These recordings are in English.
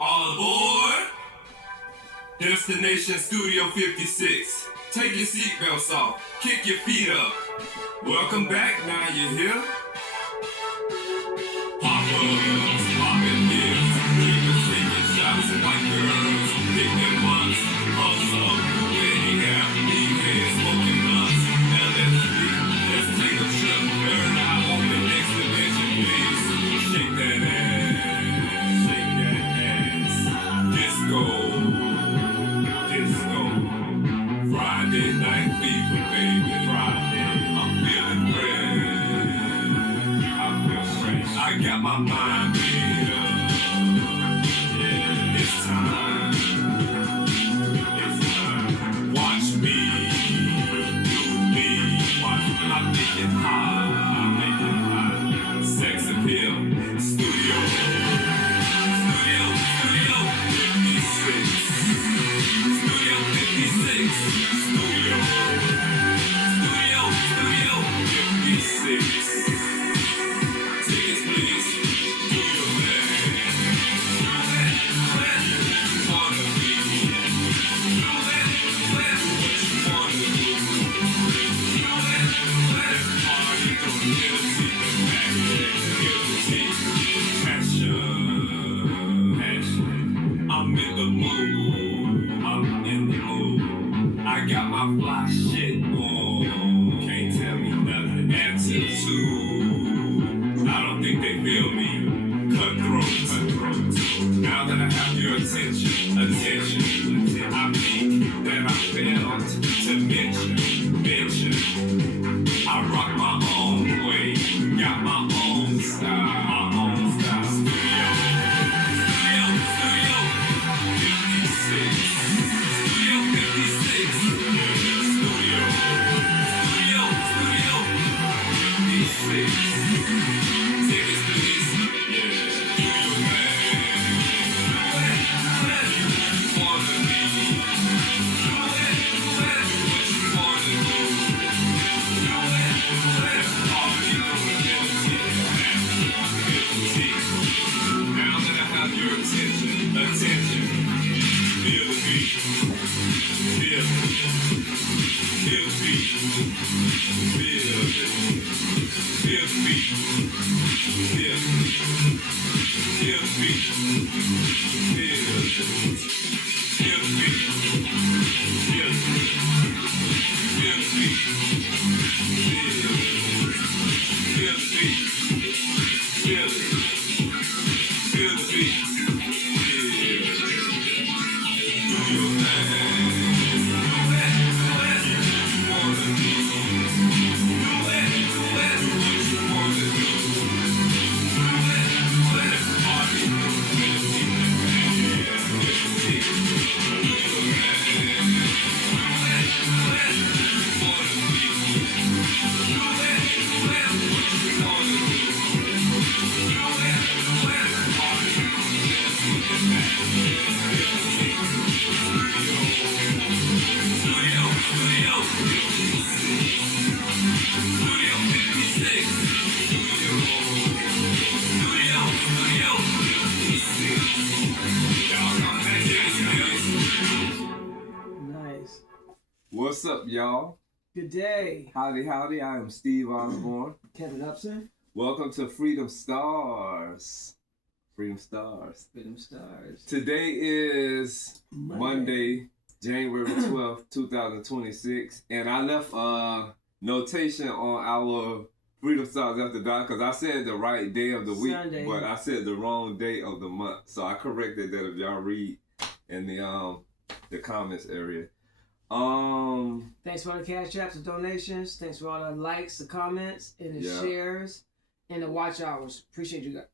All aboard! Destination Studio 56. Take your seatbelts off. Kick your feet up. Welcome back, now you're here. Poppers, poppin' pills, keepin' taking shots, white girls, pick them butts, hustle, wedding out, leave here, smoking blunts. Now let's take a trip, burn out, open next dimension, please. Shake that ass, disco, disco. Friday night fever, baby, Friday, I'm feeling fresh, I feel fresh. I got my mind made up. Yeah, it's time. It's time. Watch me, do me. Watch me. I make it hot. I make it hot. Sex appeal. Studio. Studio. Studio 56. Studio 56. Studio. Studio. Studio 56. Tickets, please. Do your thing. What you wanna be. What you wanna do. Party, don't get a seat back there. Get a seat. Passion. I'm in the mood. I'm in the mood. I got my fly shit on. Can't tell me nothing. Attitude. I don't think they feel me. Cutthroat. Now that I have your attention, I mean that I failed to mention. I rock my own way, got my own style, Studio 56. Studio 56. Studio 56. Tickets, please. Yeah. Do your thing. What you wanna be. What you wanna do. Party, get a seat. Now that I have your attention. Feel the beat. Feel the beat. Feel the beat. Feel the beat. Feel the beat. Nice. What's up, y'all? Good day. Howdy. I am Steve Osborne. Kevin Upson. Welcome to Freedom Stars. Freedom Stars. Today is Monday, January 12th, 2026. And I left a notation on our Freedom Stars After Dark because I said the right day of the week, Sunday. but I said the wrong day of the month. So I corrected that if y'all read in the comments area. Thanks for all the cash apps and donations. Thanks for all the likes, the comments, and the shares, and the watch hours. Appreciate you guys.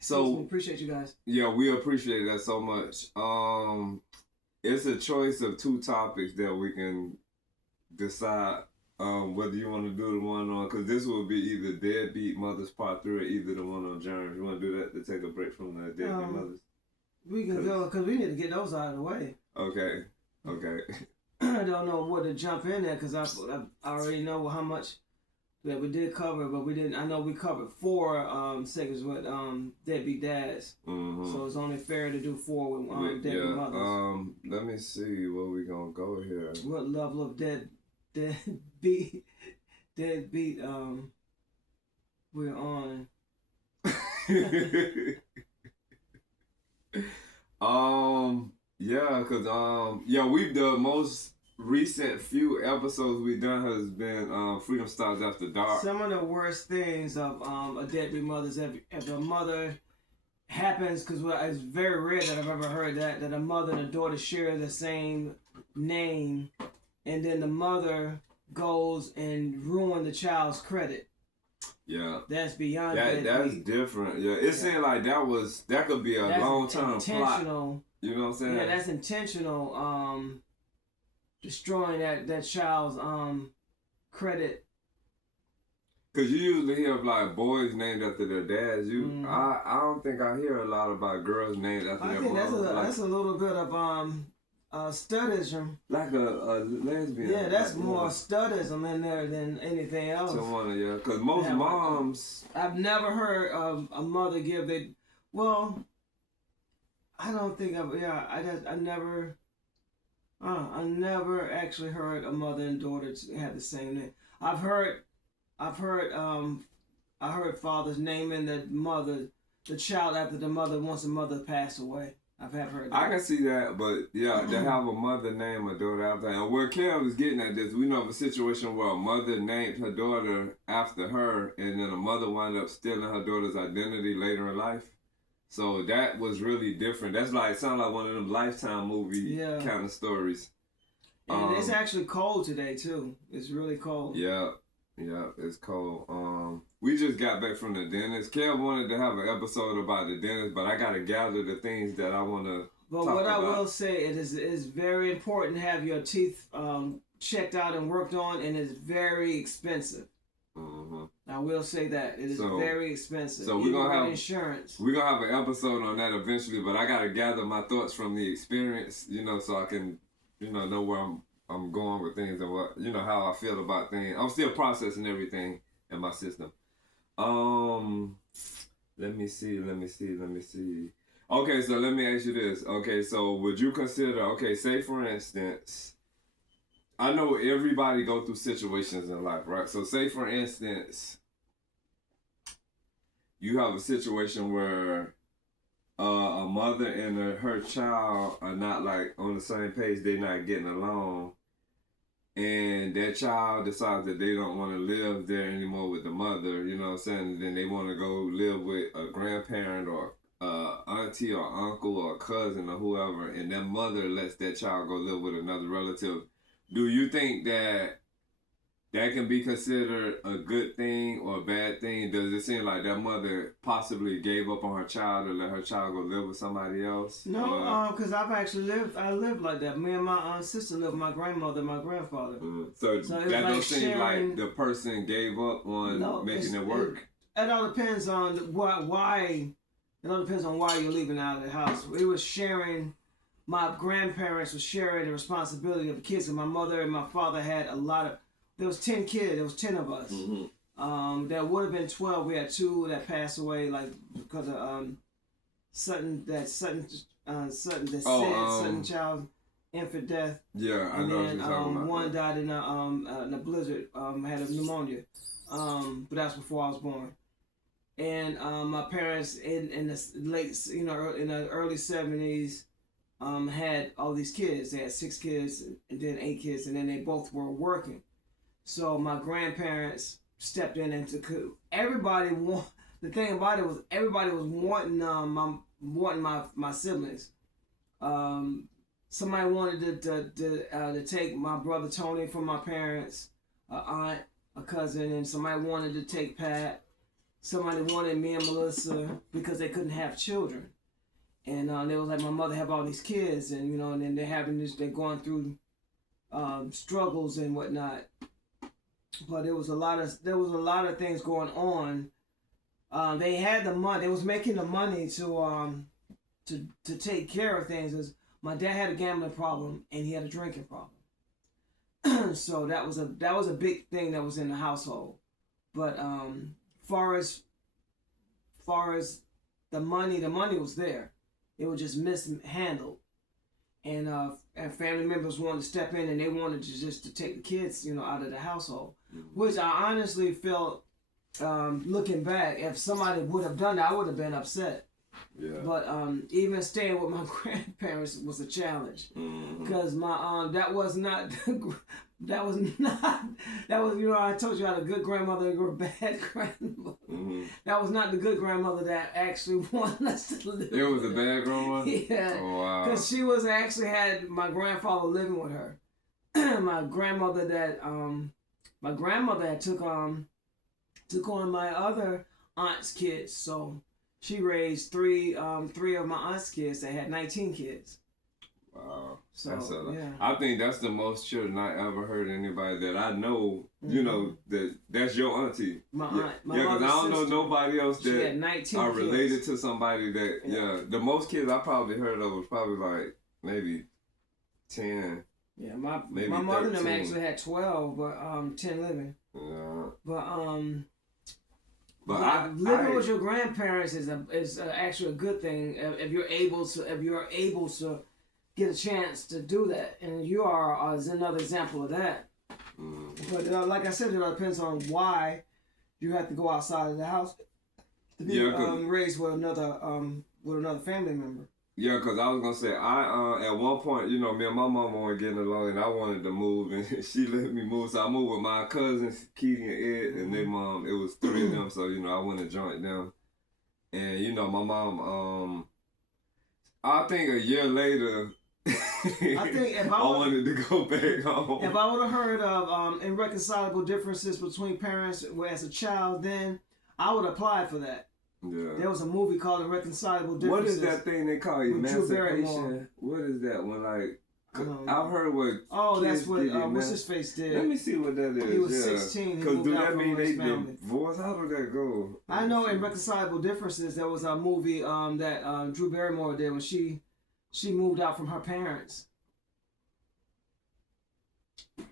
So appreciate you guys. Yeah, we appreciate that so much. It's a choice of two topics that we can decide whether you want to do the one on, because this will be either Deadbeat Mothers Part 3 or either the one on germs. You want to do that to take a break from the Deadbeat Mothers? We can go, because we need to get those out of the way. Okay. I don't know where to jump in there, because I already know how much that we did cover, but we didn't. I know we covered 4 segments with deadbeat dads, so it's only fair to do 4 with deadbeat mothers. Let me see where we gonna go here. What level of deadbeat we're on? Yeah, cause we've the most recent few episodes we've done has been Freedom Stars After Dark. Some of the worst things of a deadbeat mother is if a mother happens, because it's very rare that I've ever heard that a mother and a daughter share the same name, and then the mother goes and ruin the child's credit. Yeah, that's beyond that's different. Yeah, it seemed like that could be a long-term plot. You know what I'm saying? Yeah, that's intentional. Destroying that child's credit. Cause you usually hear of like boys named after their dads. I don't think I hear a lot about girls named after their moms. That's a little bit of studism. Like a lesbian. Yeah, that's more studism in there than anything else. Cause most moms. I've never heard of a mother give I don't think I never actually heard a mother and daughter have the same name. I heard fathers naming the child after the mother once the mother passed away. I've heard that. I can see that, but yeah, to have a mother name a daughter after her. And where Kev is getting at this, we know of a situation where a mother named her daughter after her, and then a mother wound up stealing her daughter's identity later in life. So that was really different. That's sound like one of them Lifetime movie kind of stories. And it's actually cold today too. It's really cold. Yeah, it's cold. We just got back from the dentist. Kev wanted to have an episode about the dentist, but I gotta gather the things that I want to talk about. I will say, it is very important to have your teeth checked out and worked on, and it's very expensive. I will say that it is very expensive. So we're gonna have insurance. We're gonna have an episode on that eventually, but I gotta gather my thoughts from the experience, so I can, know where I'm going with things and what, how I feel about things. I'm still processing everything in my system. Let me see. Okay, so let me ask you this. Okay, so would you consider? Say for instance. I know everybody go through situations in life, right? So say for instance, you have a situation where a mother and her child are not on the same page, they're not getting along, and that child decides that they don't want to live there anymore with the mother, you know what I'm saying? And then they want to go live with a grandparent or auntie or uncle or cousin or whoever, and that mother lets that child go live with another relative. Do you think that can be considered a good thing or a bad thing? Does it seem like that mother possibly gave up on her child or let her child go live with somebody else? No, because I've actually lived like that. Me and my sister lived with my grandmother and my grandfather. So that don't seem like the person gave up on making it work? It all depends on why. It all depends on why you're leaving out of the house. It was sharing. My grandparents were sharing the responsibility of the kids, and my mother and my father had there was 10 kids, there was 10 of us. There would have been 12. We had 2 that passed away, because of sudden child infant death. Yeah, I know what you're talking about. One died in a blizzard, had a pneumonia. But that's before I was born. And my parents in the late, in the early 70s, had all these kids. They had 6 kids and then 8 kids, and then they both were working. So my grandparents stepped in and everybody the thing about it was everybody was wanting my siblings. Somebody wanted to take my brother Tony from my parents, aunt, a cousin, and somebody wanted to take Pat. Somebody wanted me and Melissa because they couldn't have children. And they was like, my mother have all these kids, and and then they're going through struggles and whatnot. But there was a lot of things going on. They had the money. They was making the money to take care of things. As my dad had a gambling problem and he had a drinking problem. So that was a big thing that was in the household. But far as the money was there. It was just mishandled. And family members wanted to step in, and they wanted to take the kids, out of the household, which I honestly felt, looking back, if somebody would have done that, I would have been upset. Yeah. But even staying with my grandparents was a challenge, because my that was I told you I had a good grandmother and a bad grandmother. That was not the good grandmother that actually wanted us to live. It was a bad grandmother? Yeah. Oh, wow. Because she actually had my grandfather living with her. My grandmother had took on my other aunt's kids, so she raised three of my aunt's kids that had 19 kids. Wow. So, yeah. I think that's the most children I ever heard anybody that I know, that's your auntie. My aunt. My because I don't know nobody else she that had 19 are related kids. to somebody that, the most kids I probably heard of was probably like maybe 10. Yeah, my maybe mother and them 13. actually had 12, but 10 living. Yeah. But living with your grandparents is actually a good thing if you're able to get a chance to do that, and you are is another example of that. But like I said, it depends on why you have to go outside of the house to be raised with another family member. Yeah, because I was going to say, at one point, me and my mama weren't getting along, and I wanted to move, and she let me move. So I moved with my cousins, Keely and Ed, and their mom. It was 3 of them, so, I went and joined them. And, my mom, I think a year later, I think if I wanted to go back home. If I would have heard of irreconcilable differences between parents as a child, then I would apply for that. Yeah. There was a movie called Irreconcilable Differences. What is that thing they call emancipation? What is that one like? I've heard what. Oh, that's what what's his face did. Let me see what that is. He was 16. Because do that mean they divorced? How did that go? I know in Irreconcilable Differences there was a movie that Drew Barrymore did when she moved out from her parents.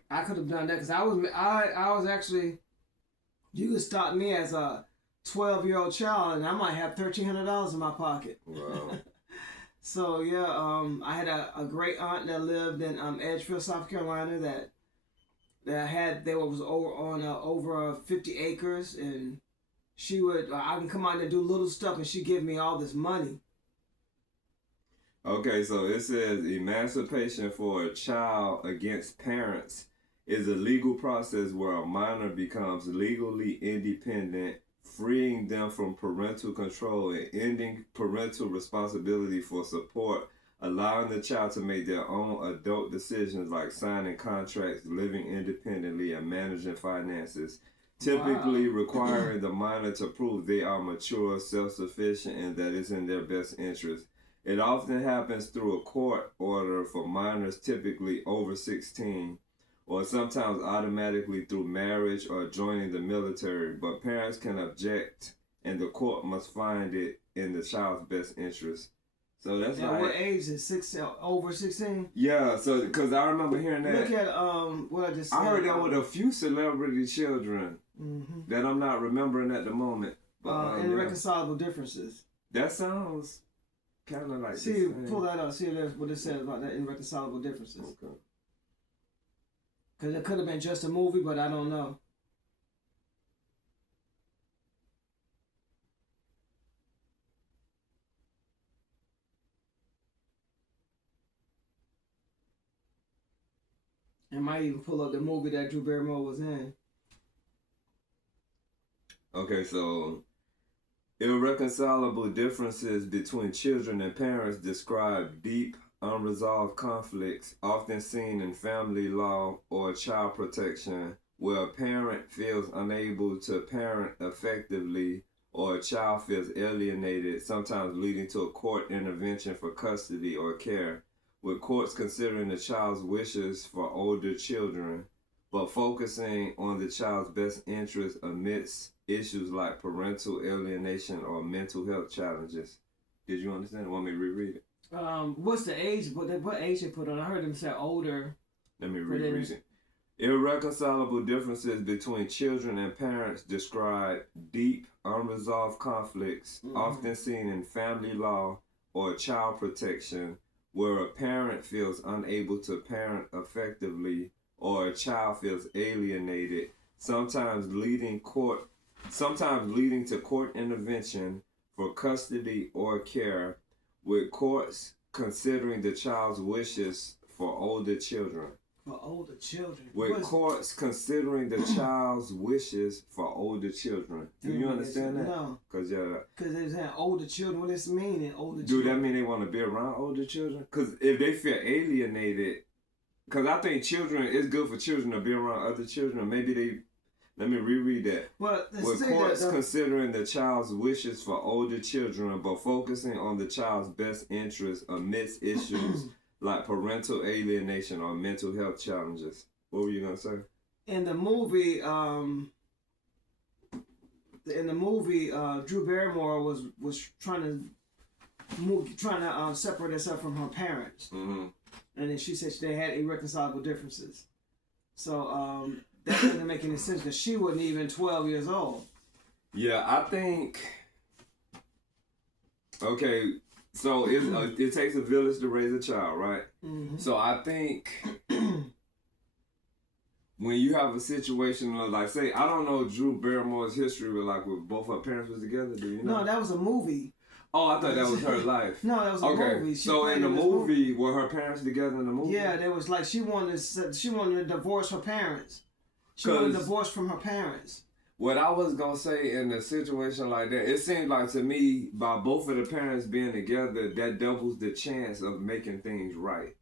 I could have done that because I was actually. You could stop me as a 12-year-old child, and I might have $1,300 in my pocket. Wow. So yeah, I had a great aunt that lived in Edgefield, South Carolina. There was over 50 acres, and she would I can come out and do little stuff, and she'd give me all this money. Okay, so it says emancipation for a child against parents is a legal process where a minor becomes legally independent, freeing them from parental control and ending parental responsibility for support, allowing the child to make their own adult decisions like signing contracts, living independently, and managing finances, typically requiring the minor to prove they are mature, self-sufficient, and that it's in their best interest. It often happens through a court order for minors typically over 16, or sometimes automatically through marriage or joining the military, but parents can object and the court must find it in the child's best interest. So that's like, what age is 16? Over 16? Yeah, so because I remember hearing that. Look at what I just said. I heard that with a few celebrity children that I'm not remembering at the moment. But irreconcilable differences. That sounds kind of like. See, pull that up. See what it says about that irreconcilable differences. Okay. Because it could have been just a movie, but I don't know. I might even pull up the movie that Drew Barrymore was in. Okay, so irreconcilable differences between children and parents describe deep, unresolved conflicts often seen in family law or child protection where a parent feels unable to parent effectively or a child feels alienated, sometimes leading to a court intervention for custody or care, with courts considering the child's wishes for older children, but focusing on the child's best interest amidst issues like parental alienation or mental health challenges. Did you understand? Want me to reread it? What's the age? What age they put on? I heard them say older. Let me reread it. Irreconcilable differences between children and parents describe deep, unresolved conflicts, often seen in family law or child protection, where a parent feels unable to parent effectively or a child feels alienated, sometimes leading to court intervention for custody or care, with courts considering the child's wishes for older children. For older children. With courts considering the child's wishes for older children. Do you understand that? No. Because they're saying older children. What does it mean in older children? Do that mean they want to be around older children? Because if they feel alienated, because I think it's good for children to be around other children. Maybe let me reread that. Well, with courts considering the child's wishes for older children, but focusing on the child's best interest amidst issues like parental alienation or mental health challenges. What were you gonna say? In the movie, Drew Barrymore was trying to separate herself from her parents, and then she said they had irreconcilable differences. So that doesn't make any sense because she wasn't even 12 years old. Yeah, I think. Okay. So it takes a village to raise a child, right? Mm-hmm. So I think when you have a situation like, say, I don't know Drew Barrymore's history with both her parents was together. Do you know? No, that was a movie. Oh, I thought that was her life. No, that was a movie. So in the movie, were her parents together in the movie? Yeah, there was like she wanted to divorce her parents. She wanted a divorce from her parents. What I was going to say in a situation like that, it seemed like to me, by both of the parents being together, that doubles the chance of making things right.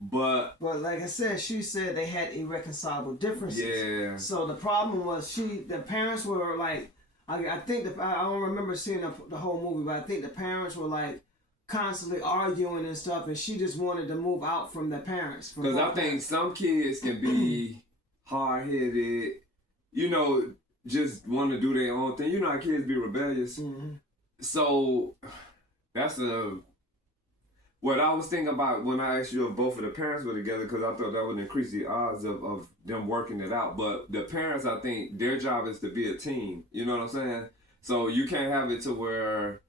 But like I said, she said they had irreconcilable differences. Yeah. So the problem was the parents were like, I think, I don't remember seeing the whole movie, but I think the parents were like constantly arguing and stuff, and she just wanted to move out from the parents. Because I think some kids can be hard-headed, just want to do their own thing. You know how kids be rebellious. Mm-hmm. So that's what I was thinking about when I asked you if both of the parents were together, because I thought that would increase the odds of them working it out. But the parents, I think, their job is to be a team. You know what I'm saying? So you can't have it to where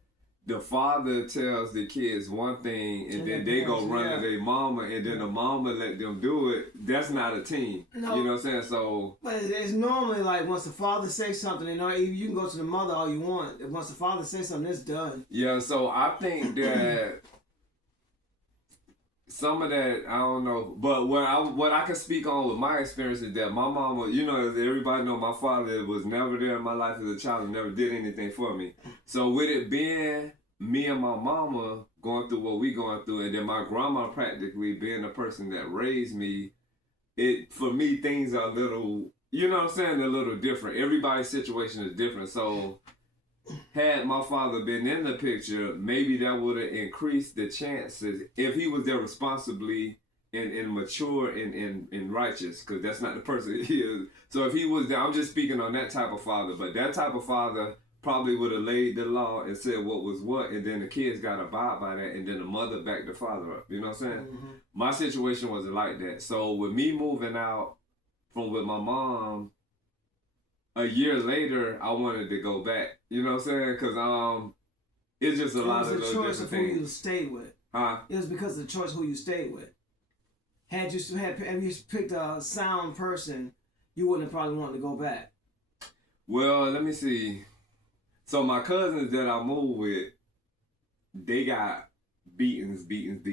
the father tells the kids one thing and then they go run to their mama and then the mama let them do it. That's not a team. No. You know what I'm saying? So, but it's normally like once the father says something, you can go to the mother all you want. Once the father says something, it's done. Yeah, so I think that some of that, I don't know, but what I can speak on with my experience is that my mama, as everybody know, my father was never there in my life as a child and never did anything for me. So with it being me and my mama going through what we going through, and then my grandma practically being the person that raised me, for me, things are a little, a little different. Everybody's situation is different. So had my father been in the picture, maybe that would have increased the chances if he was there responsibly and mature and righteous, because that's not the person he is. So if he was there, I'm just speaking on that type of father, but that type of father probably would have laid the law and said what was what, and then the kids got to abide by that, and then the mother backed the father up. You know what I'm saying? Mm-hmm. My situation wasn't like that. So with me moving out with my mom, a year later, I wanted to go back. You know what I'm saying? Because it's just a lot of those different things. It was the choice of who you stayed with. Huh? It was because of the choice of who you stayed with. Had you picked a sound person, you wouldn't have probably wanted to go back. Well, let me see. So my cousins that I moved with, they got beatings.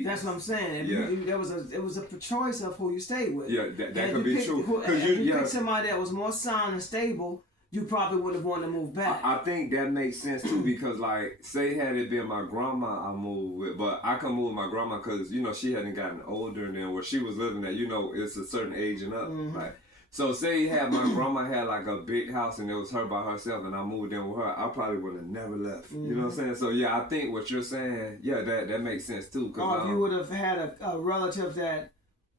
That's what I'm saying. Yeah. It was a choice of who you stayed with. Yeah, that could be true. If you picked somebody that was more sound and stable, you probably would have wanted to move back. I think that makes sense too, because like, say had it been my grandma I moved with, but I can move with my grandma because, she hadn't gotten older, and then where she was living at, it's a certain age and up. Mm-hmm. Like, so say my grandma had like a big house and it was her by herself and I moved in with her, I probably would have never left. Mm-hmm. You know what I'm saying? So yeah, I think what you're saying, that makes sense too. Or if you would have had a relative that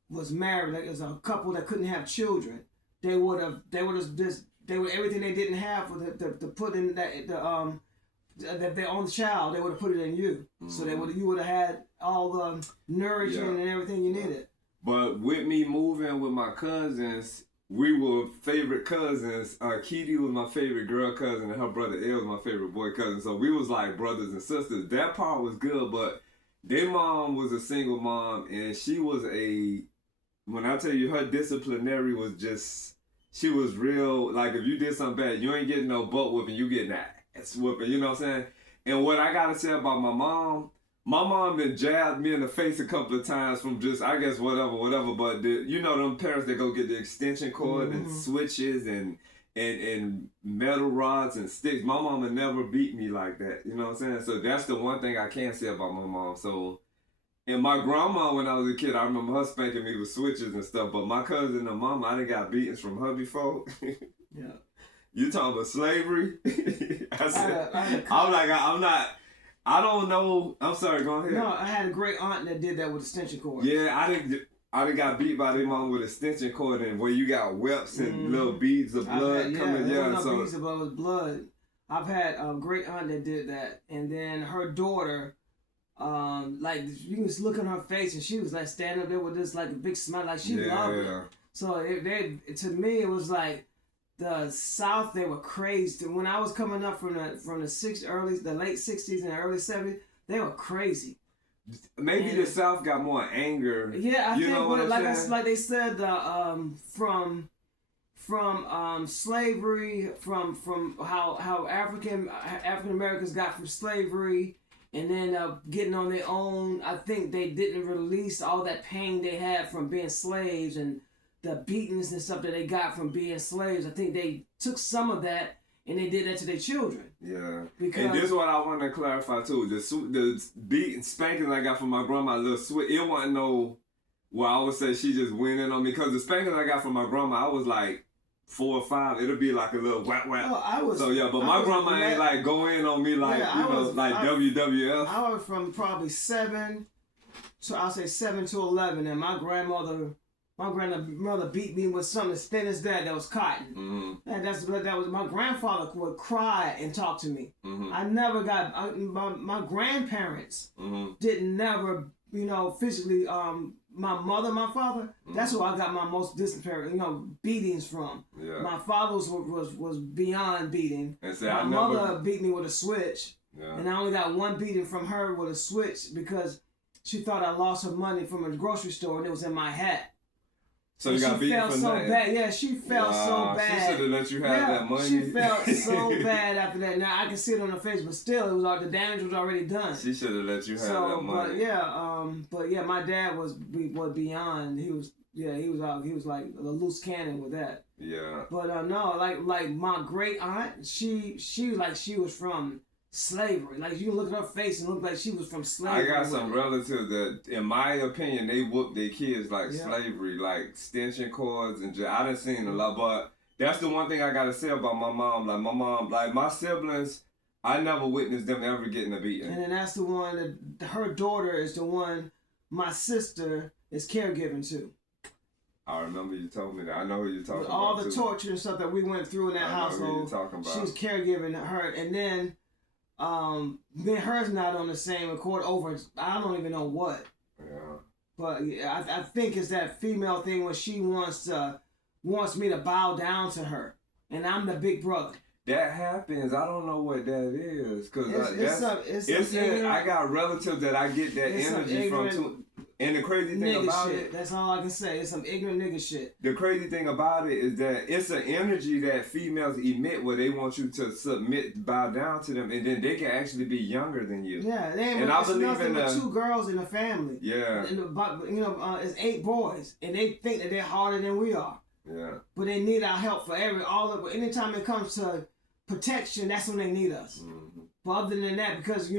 was married, like as a couple that couldn't have children, they would have everything they didn't have to put in their own child, they would have put it in you. Mm-hmm. So you would have had all the nourishment and everything you needed. But with me moving with my cousins, we were favorite cousins. Kitty was my favorite girl cousin, and her brother El was my favorite boy cousin. So we was like brothers and sisters. That part was good, but their mom was a single mom, and she was when I tell you her disciplinary was just, she was real, like if you did something bad, you ain't getting no butt whooping, you getting that ass whooping, you know what I'm saying? And what I gotta say about my mom been jabbed me in the face a couple of times from just, I guess, whatever, but you know them parents that go get the extension cord and switches and metal rods and sticks. My mama never beat me like that, you know what I'm saying? So that's the one thing I can say about my mom. So, and my grandma, when I was a kid, I remember her spanking me with switches and stuff, but my cousin and mama, I done got beatings from her before. Yeah. You talking about slavery? I don't know. I'm sorry, go ahead. No, I had a great aunt that did that with extension cord. Yeah, I done got beat by their mom with extension cord, and where you got whelps and little beads of blood coming. Yeah, so beads of blood. I've had a great aunt that did that, and then her daughter, like you can just look in her face, and she was like standing up there with this like a big smile, like she loved it. So to me, it was like the South. They were crazy. When I was coming up from the late '60s and early '70s, they were crazy. Maybe the South got more anger. Yeah, I think saying? like they said, from slavery, from how African Americans got from slavery, and then getting on their own. I think they didn't release all that pain they had from being slaves and the beatings and stuff that they got from being slaves. I think they took some of that and they did that to their children. Yeah. Because, and this is what I want to clarify too. The beating, spanking I got from my grandma, little switch, it wasn't no, well, I would say she just went in on me. Because the spanking I got from my grandma, I was like 4 or 5. It'll be like a little whap. So yeah, but my grandma ain't like go in on me like, WWF. I was from probably 7 to 11, and my grandmother beat me with something as thin as that was cotton. And that was my grandfather would cry and talk to me. I never got my grandparents didn't never physically my mother, my father. That's who I got my most disciplinary beatings from. Yeah. My father's was beyond beating. My mother beat me with a switch, and I only got one beating from her with a switch because she thought I lost her money from a grocery store and it was in my hat. So you got beaten from that? Bad. Yeah, she felt so bad. She should have let you have that money. She felt so bad after that. Now I can see it on her face, but still, it was the damage was already done. She should have let you have that money. But my dad was beyond. He was out. He was like a loose cannon with that. Yeah. But no, like my great aunt, she was from slavery. Like you can look at her face and look like she was from slavery. I got some relatives that, in my opinion, they whooped their kids like slavery, like extension cords and I done seen a lot. But that's the one thing I gotta say about my mom. Like my siblings, I never witnessed them ever getting a beating. And then that's the one that her daughter is the one my sister is caregiving to. I remember you told me that. I know who you're talking about. All the torture and stuff that we went through in that household. I know who you're talking about. She was caregiving her, and then. Me and her's not on the same accord over I don't even know what. Yeah. But I think it's that female thing where she wants me to bow down to her, and I'm the big brother. That happens. I don't know what that is, cause I got relatives that I get that energy from too. And the crazy thing about it, that's all I can say. It's some ignorant nigga shit. The crazy thing about it is that it's an energy that females emit where they want you to submit, bow down to them, and then they can actually be younger than you. Yeah, and I believe in 2 girls in a family. Yeah, it's 8 boys, and they think that they're harder than we are. Yeah, but they need our help for anytime it comes to protection, that's when they need us. But other than that, because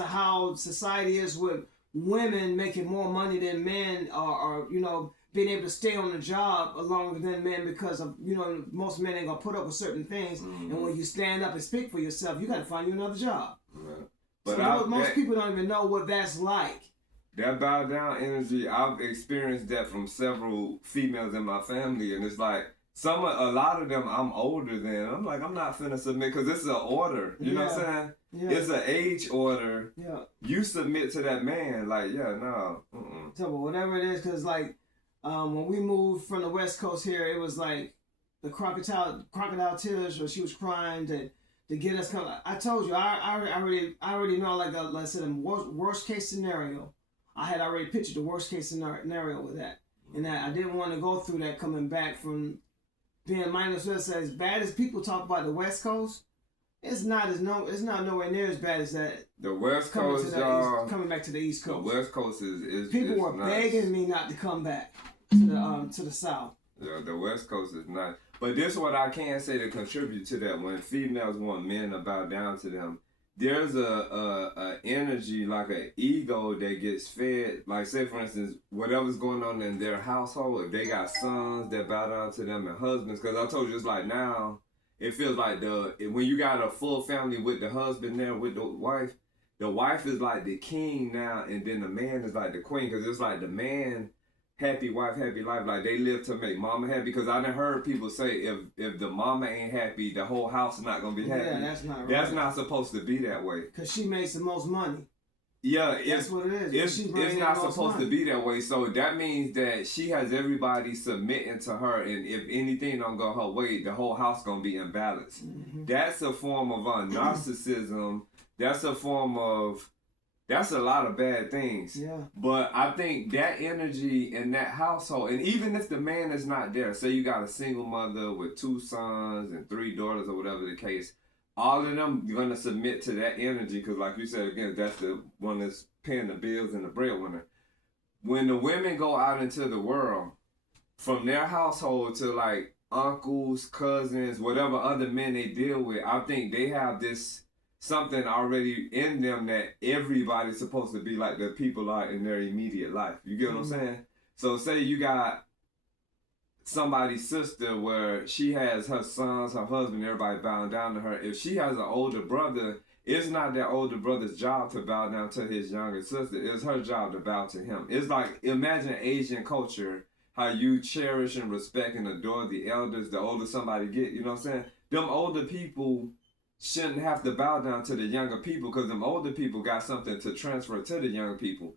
of how society is with women making more money than men are being able to stay on the job longer than men because of most men ain't gonna put up with certain things, and when you stand up and speak for yourself, you gotta find you another job. But most people don't even know what that's like. That bow down energy, I've experienced that from several females in my family, and it's like a lot of them I'm older than. I'm like, I'm not finna submit because it's an order. You know what I'm saying? Yeah. It's an age order. Yeah. You submit to that man. Like, no. So whatever it is, because like When we moved from the West Coast here, it was like the crocodile tears where she was crying to get us come. I told you, I already know, like I said, in worst case scenario, I had already pictured the worst case scenario with that, and that I didn't want to go through that coming back from being minus West. As bad as people talk about the West Coast, it's not nowhere near as bad as that. The West Coast, coming back to the East Coast. The West Coast is people were nice. begging me not to come back to the South. Yeah, the West Coast is nice. But this is what I can say to contribute to that. When females want men to bow down to them, there's a energy, like an ego that gets fed. Like, say for instance, whatever's going on in their household, if they got sons that bow down to them and husbands, because I told you, it's like now, it feels like when you got a full family with the husband there, with the wife is like the king now, and then the man is like the queen, because it's like the man, happy wife, happy life, like they live to make mama happy. Because I done heard people say if the mama ain't happy, the whole house is not gonna be happy. Yeah, that's not right. That's not supposed to be that way. Because she makes the most money. Yeah, that's what it is. It's not supposed to be that way. So that means that she has everybody submitting to her, and if anything don't go her way, the whole house gonna be imbalanced. Mm-hmm. That's a form of narcissism. That's a form of. That's a lot of bad things. Yeah. But I think that energy in that household, and even if the man is not there, say you got a single mother with 2 sons and 3 daughters or whatever the case, all of them are going to submit to that energy because, like you said, again, that's the one that's paying the bills and the breadwinner. When the women go out into the world, from their household to like uncles, cousins, whatever other men they deal with, I think they have this something already in them that everybody's supposed to be like the people are in their immediate life. You get what I'm saying? So say you got somebody's sister where she has her sons, her husband, everybody bowing down to her. If she has an older brother, it's not that older brother's job to bow down to his younger sister. It's her job to bow to him. It's like, imagine Asian culture, how you cherish and respect and adore the elders, the older somebody get, you know what I'm saying? Them older people shouldn't have to bow down to the younger people because them older people got something to transfer to the younger people.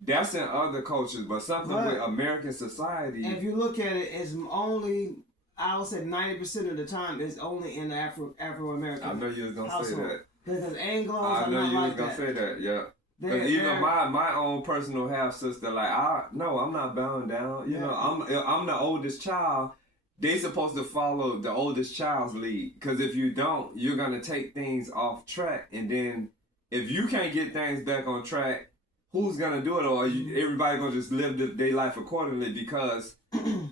That's in other cultures, but something with American society. And if you look at it, it's only, I would say 90% of the time, it's only in the Afro-American I know you was going to say that. Because Anglos I know you was going to that. say that, yeah. Because even my own personal half-sister, like, no, I'm not bowing down. You know, I'm the oldest child. They supposed to follow the oldest child's lead. Because if you don't, you're going to take things off track. And then if you can't get things back on track, who's going to do it? Or everybody going to just live their life accordingly? Because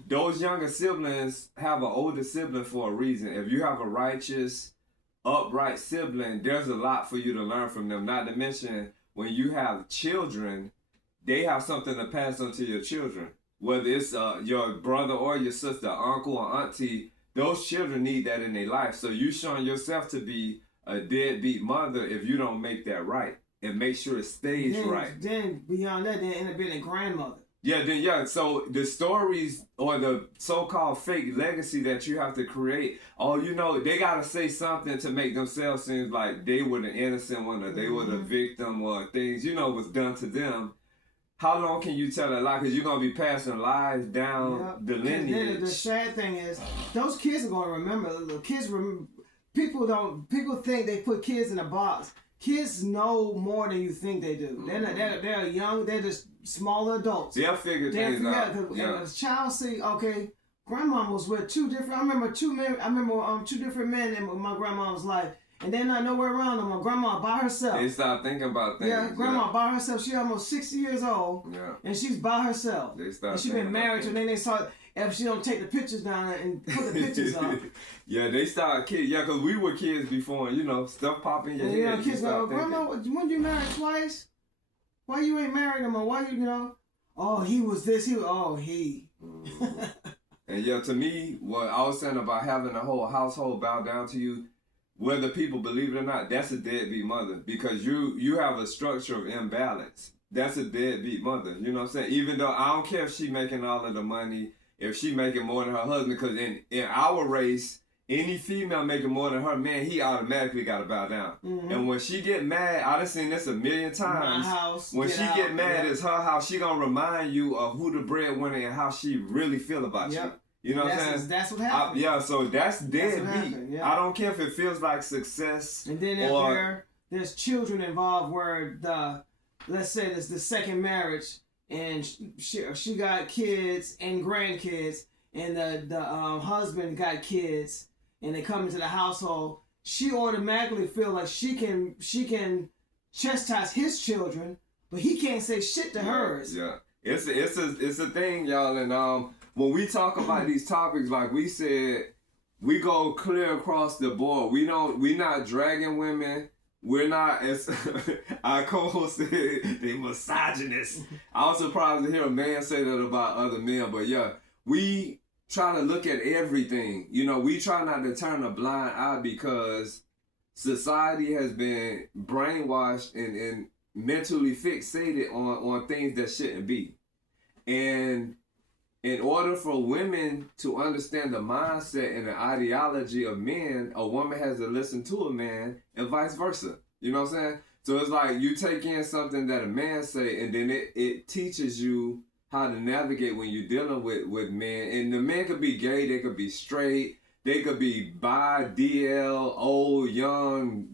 those younger siblings have an older sibling for a reason. If you have a righteous, upright sibling, there's a lot for you to learn from them. Not to mention, when you have children, they have something to pass on to your children. Whether it's your brother or your sister, uncle or auntie, those children need that in their life. So you showing yourself to be a deadbeat mother if you don't make that right and make sure it stays right. Then beyond that, they end up being a grandmother. Yeah, so the stories or the so-called fake legacy that you have to create, they got to say something to make themselves seem like they were the innocent one or they were the victim or things, was done to them. How long can you tell that lie? Because you're going to be passing lies down the lineage. The sad thing is, those kids are going to remember. The kids remember. People think they put kids in a box. Kids know more than you think they do. They're young. They're just smaller adults. They'll figure things out. If a child see, okay, grandma was with 2 different. I remember 2 different men in my grandma's life. And they're not nowhere around them. My grandma by herself. They start thinking about things. Yeah, grandma by herself. She almost 60 years old. Yeah. And she's by herself. They start. And she's been married, and then they saw if she don't take the pictures down and put the pictures up. Yeah, they start kids. Yeah, because we were kids before, and stuff popping in your head. Kids go, Grandma, when you married twice? Why you ain't married him? Or why Oh, he was this. He. Mm-hmm. And to me, what I was saying about having the whole household bow down to you. Whether people believe it or not, that's a deadbeat mother because you have a structure of imbalance. That's a deadbeat mother. You know what I'm saying? Even though I don't care if she making all of the money, if she making more than her husband, because in our race, any female making more than her man, he automatically got to bow down. And when she get mad, I done seen this a million times. My house. When she get mad, it's her house. She gonna remind you of who the breadwinner and how she really feel about you. You know what I'm saying? That's what happened. So that's deadbeat. Yeah. I don't care if it feels like success. And then there's children involved where let's say there's the second marriage and she got kids and grandkids and the husband got kids and they come into the household. She automatically feel like she can chastise his children, but he can't say shit to hers. Yeah, it's a thing, y'all. And when we talk about these topics, like we said, we go clear across the board. We not dragging women. We're not, as our co-host said, they misogynist. I was surprised to hear a man say that about other men, but yeah, we try to look at everything. You know, we try not to turn a blind eye because society has been brainwashed and mentally fixated on things that shouldn't be. And in order for women to understand the mindset and the ideology of men, a woman has to listen to a man and vice versa. You know what I'm saying? So it's like you take in something that a man say and then it teaches you how to navigate when you're dealing with men. And the men could be gay, they could be straight, they could be bi, DL, old, young,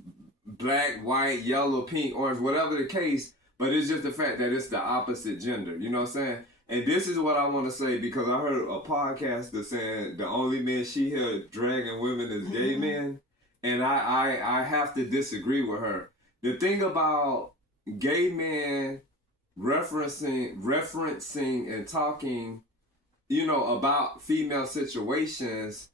black, white, yellow, pink, orange, whatever the case. But it's just the fact that it's the opposite gender. You know what I'm saying? And this is what I want to say because I heard a podcaster saying the only men she hear dragging women is gay men. And I have to disagree with her. The thing about gay men referencing and talking, you know, about female situations,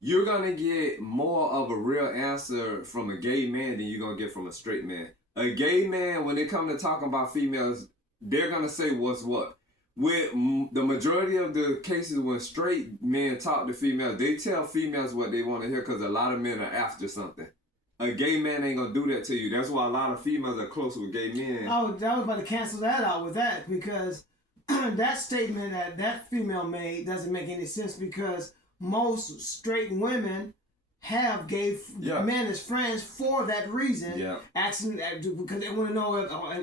you're going to get more of a real answer from a gay man than you're going to get from a straight man. A gay man, when they come to talking about females, they're going to say what's what. With the majority of the cases when straight men talk to females, they tell females what they want to hear because a lot of men are after something. A gay man ain't gonna do that to you. That's why a lot of females are close with gay men. I was about to cancel that out with that because that statement that female made doesn't make any sense because most straight women have gay men as friends for that reason. Yeah. Asking because they want to know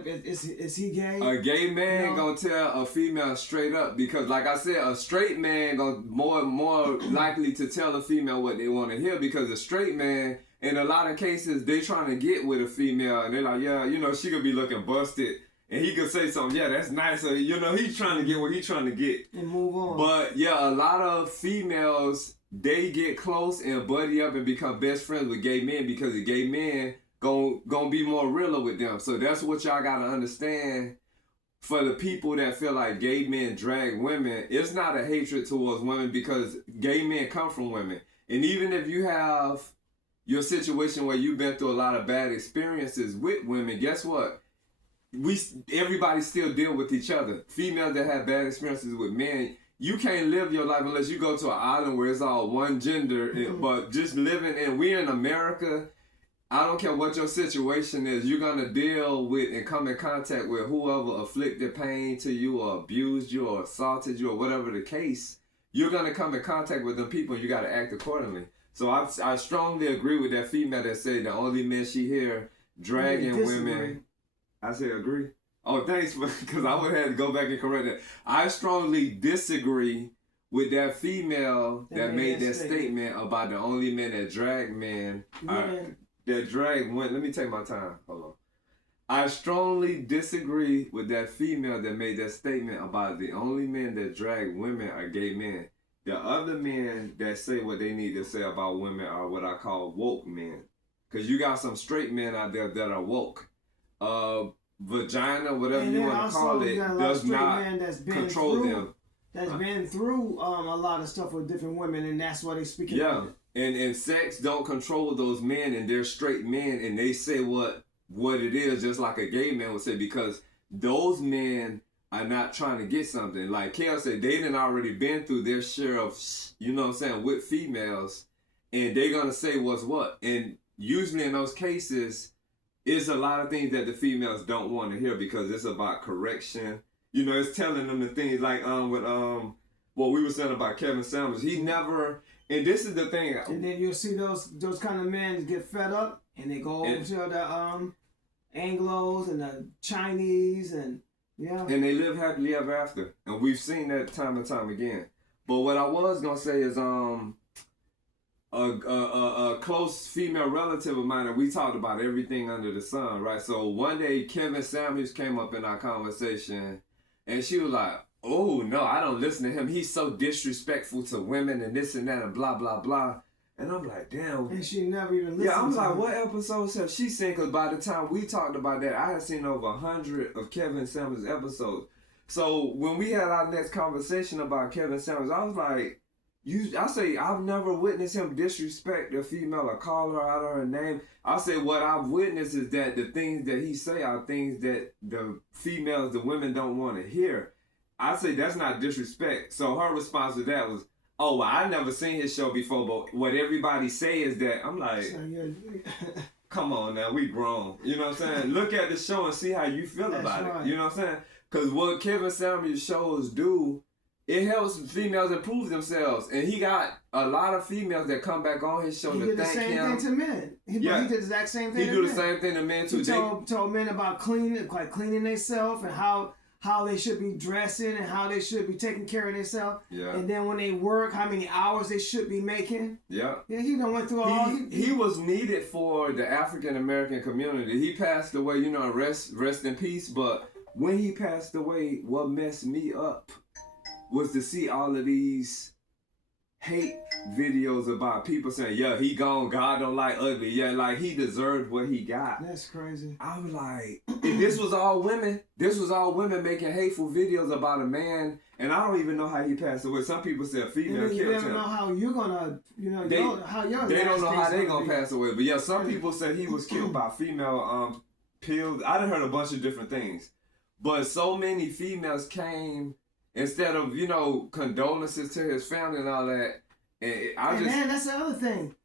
is he gay? A gay man gonna tell a female straight up because, like I said, a straight man gonna more likely to tell a female what they want to hear because a straight man, in a lot of cases, they trying to get with a female and they're like, yeah, you know, she could be looking busted. And he could say something, yeah, that's nice. Or, you know, he's trying to get what he's trying to get. And move on. But, yeah, a lot of females, they get close and buddy up and become best friends with gay men because the gay men gonna be more realer with them. So that's what y'all got to understand. For the people that feel like gay men drag women, it's not a hatred towards women because gay men come from women. And even if you have your situation where you've been through a lot of bad experiences with women, guess what? Everybody still deal with each other. Females that have bad experiences with men, you can't live your life unless you go to an island where it's all one gender. But just living, and we're in America, I don't care what your situation is, you're going to deal with and come in contact with whoever afflicted pain to you or abused you or assaulted you or whatever the case. You're going to come in contact with them people and you got to act accordingly. So I strongly agree with that female that said the only men she hear dragging women. I say agree. Oh, thanks, because I would have had to go back and correct that. I strongly disagree with that female that made that statement about the only men that drag men. That drag women. Let me take my time. Hold on. I strongly disagree with that female that made that statement about the only men that drag women are gay men. The other men that say what they need to say about women are what I call woke men. Because you got some straight men out there that are woke. Vagina, whatever you want to call it, does not control them. That's been through a lot of stuff with different women, and that's why they speak about it. And sex don't control those men, and they're straight men, and they say what it is, just like a gay man would say, because those men are not trying to get something. Like Kel said, they done already been through their share of, you know what I'm saying, with females, and they're going to say what's what. And usually in those cases, it's a lot of things that the females don't want to hear because it's about correction. You know, it's telling them the things like what we were saying about Kevin Samuels. He never And this is the thing. And then you'll see those kind of men get fed up and they go over to the Anglos and the Chinese and and they live happily ever after. And we've seen that time and time again. But what I was gonna say is a close female relative of mine, and we talked about everything under the sun, right? So one day Kevin Samuels came up in our conversation and she was like, oh no, I don't listen to him. He's so disrespectful to women and this and that and blah, blah, blah. And I'm like, damn. And she never even listened. Yeah, I'm to like, him. what episodes have she seen? Because by the time we talked about that, I had seen over 100 of Kevin Samuels' episodes. So when we had our next conversation about Kevin Samuels, I was like, I've never witnessed him disrespect a female or call her out of her name. I say what I've witnessed is that the things that he say are things that the females, the women don't want to hear. I say that's not disrespect. So her response to that was, oh, well, I never seen his show before, but what everybody say is that, I'm like, come on now, we grown. You know what I'm saying? Look at the show and see how you feel about it. You know what I'm saying? Because what Kevin Samuels shows do, it helps females improve themselves. And he got a lot of females that come back on his show to thank him. He did the same thing to men. He did the exact same thing to men. He do the same thing to men too. He told men about cleaning themselves and how they should be dressing and how they should be taking care of themselves. Yeah. And then when they work, how many hours they should be making. Yeah. Yeah, he done went through all. He was needed for the African American community. He passed away, rest in peace. But when he passed away, what messed me up was to see all of these hate videos about people saying, yeah, he gone, God don't like ugly. Yeah, like he deserved what he got. That's crazy. I was like, if this was all women making hateful videos about a man, and I don't even know how he passed away. Some people say a female killed him. You never know how you're gonna, how your They don't know how they gonna pass away. But yeah, some people say he was killed by female pills. I done heard a bunch of different things. But so many females came instead of, condolences to his family and all that. And man, that's the other thing.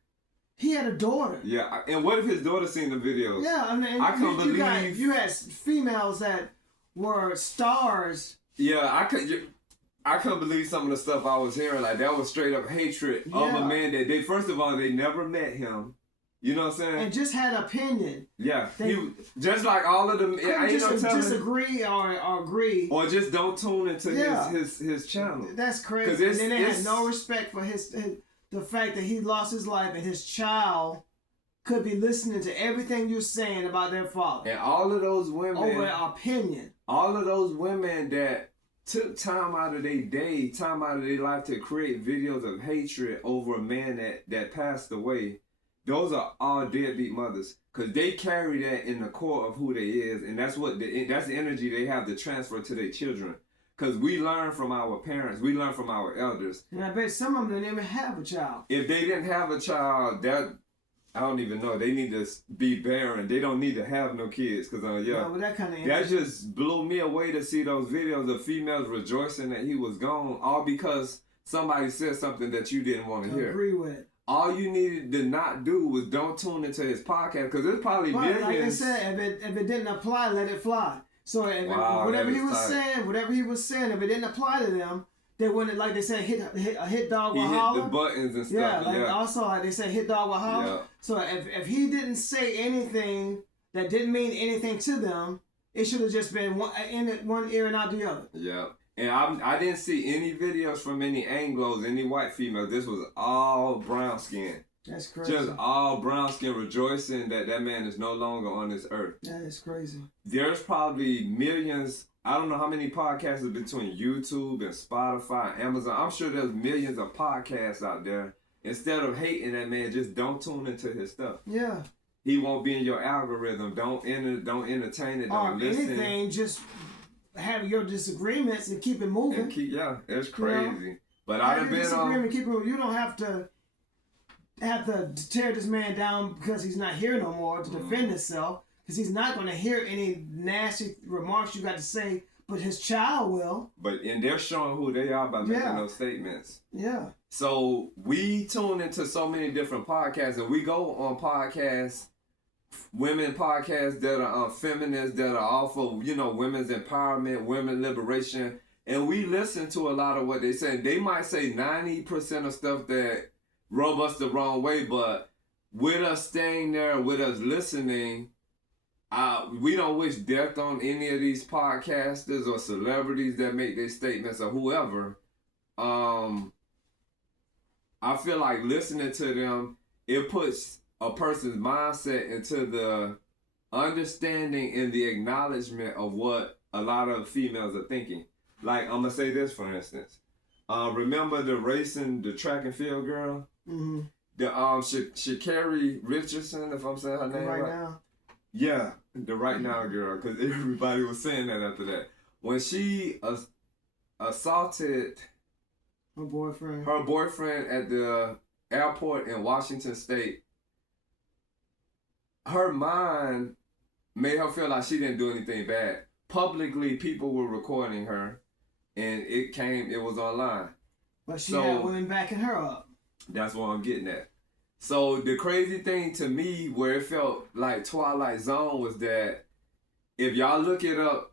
He had a daughter. Yeah, and what if his daughter seen the videos? Yeah, I mean, I couldn't believe you had females that were stars. Yeah, I couldn't believe some of the stuff I was hearing. Like that was straight up hatred of a man that they first of all they never met him. You know what I'm saying? And just had opinion. Yeah. He just like all of them. I ain't disagree or agree. Or just don't tune into his channel. That's crazy. And then they had no respect for the fact that he lost his life and his child could be listening to everything you're saying about their father. And all of those women. Over opinion. All of those women that took time out of their day, time out of their life to create videos of hatred over a man that passed away. Those are all deadbeat mothers because they carry that in the core of who they is, and that's the energy they have to transfer to their children. Because we learn from our parents, we learn from our elders. And I bet some of them didn't even have a child. If they didn't have a child, I don't even know. They need to be barren. They don't need to have no kids. Because but that kind of that just blew me away to see those videos of females rejoicing that he was gone, all because somebody said something that you didn't want to hear. Agree with. All you needed to not do was don't tune into his podcast because there's probably millions. Like I said, if it didn't apply, let it fly. So whatever he was saying, if it didn't apply to them, they wouldn't, like they said, a hit dog will holler. Hit the buttons and stuff. Also like they said, hit dog will holler. Yeah. So if he didn't say anything that didn't mean anything to them, it should have just been one ear and out the other. Yeah. And I didn't see any videos from any Anglos, any white females. This was all brown skin. That's crazy. Just all brown skin rejoicing that man is no longer on this earth. That is crazy. There's probably millions. I don't know how many podcasts are between YouTube and Spotify and Amazon. I'm sure there's millions of podcasts out there. Instead of hating that man, just don't tune into his stuff. Yeah. He won't be in your algorithm. Don't entertain it. Don't listen. Anything, just have your disagreements and keep it moving. It's crazy. But I've been on. Keep it. You don't have to tear this man down because he's not here no more to defend himself. Because he's not going to hear any nasty remarks you got to say, but his child will. And they're showing who they are by making those statements. Yeah. So we tune into so many different podcasts, and we go on podcasts. Women podcasts that are feminists, that are all for, women's empowerment, women liberation. And we listen to a lot of what they say. They might say 90% of stuff that rub us the wrong way, but with us staying there, with us listening, we don't wish death on any of these podcasters or celebrities that make their statements or whoever. I feel like listening to them, it puts a person's mindset into the understanding and the acknowledgement of what a lot of females are thinking. Like, I'm gonna say this for instance. Remember the track and field girl? Mm-hmm. The Sha'Carri Richardson, if I'm saying her name right. Now? Yeah, the Right Now girl, because everybody was saying that after that. When she assaulted her boyfriend at the airport in Washington State, her mind made her feel like she didn't do anything bad. Publicly, people were recording her, and it was online. But she had women backing her up. That's what I'm getting at. So the crazy thing to me, where it felt like Twilight Zone, was that if y'all look it up,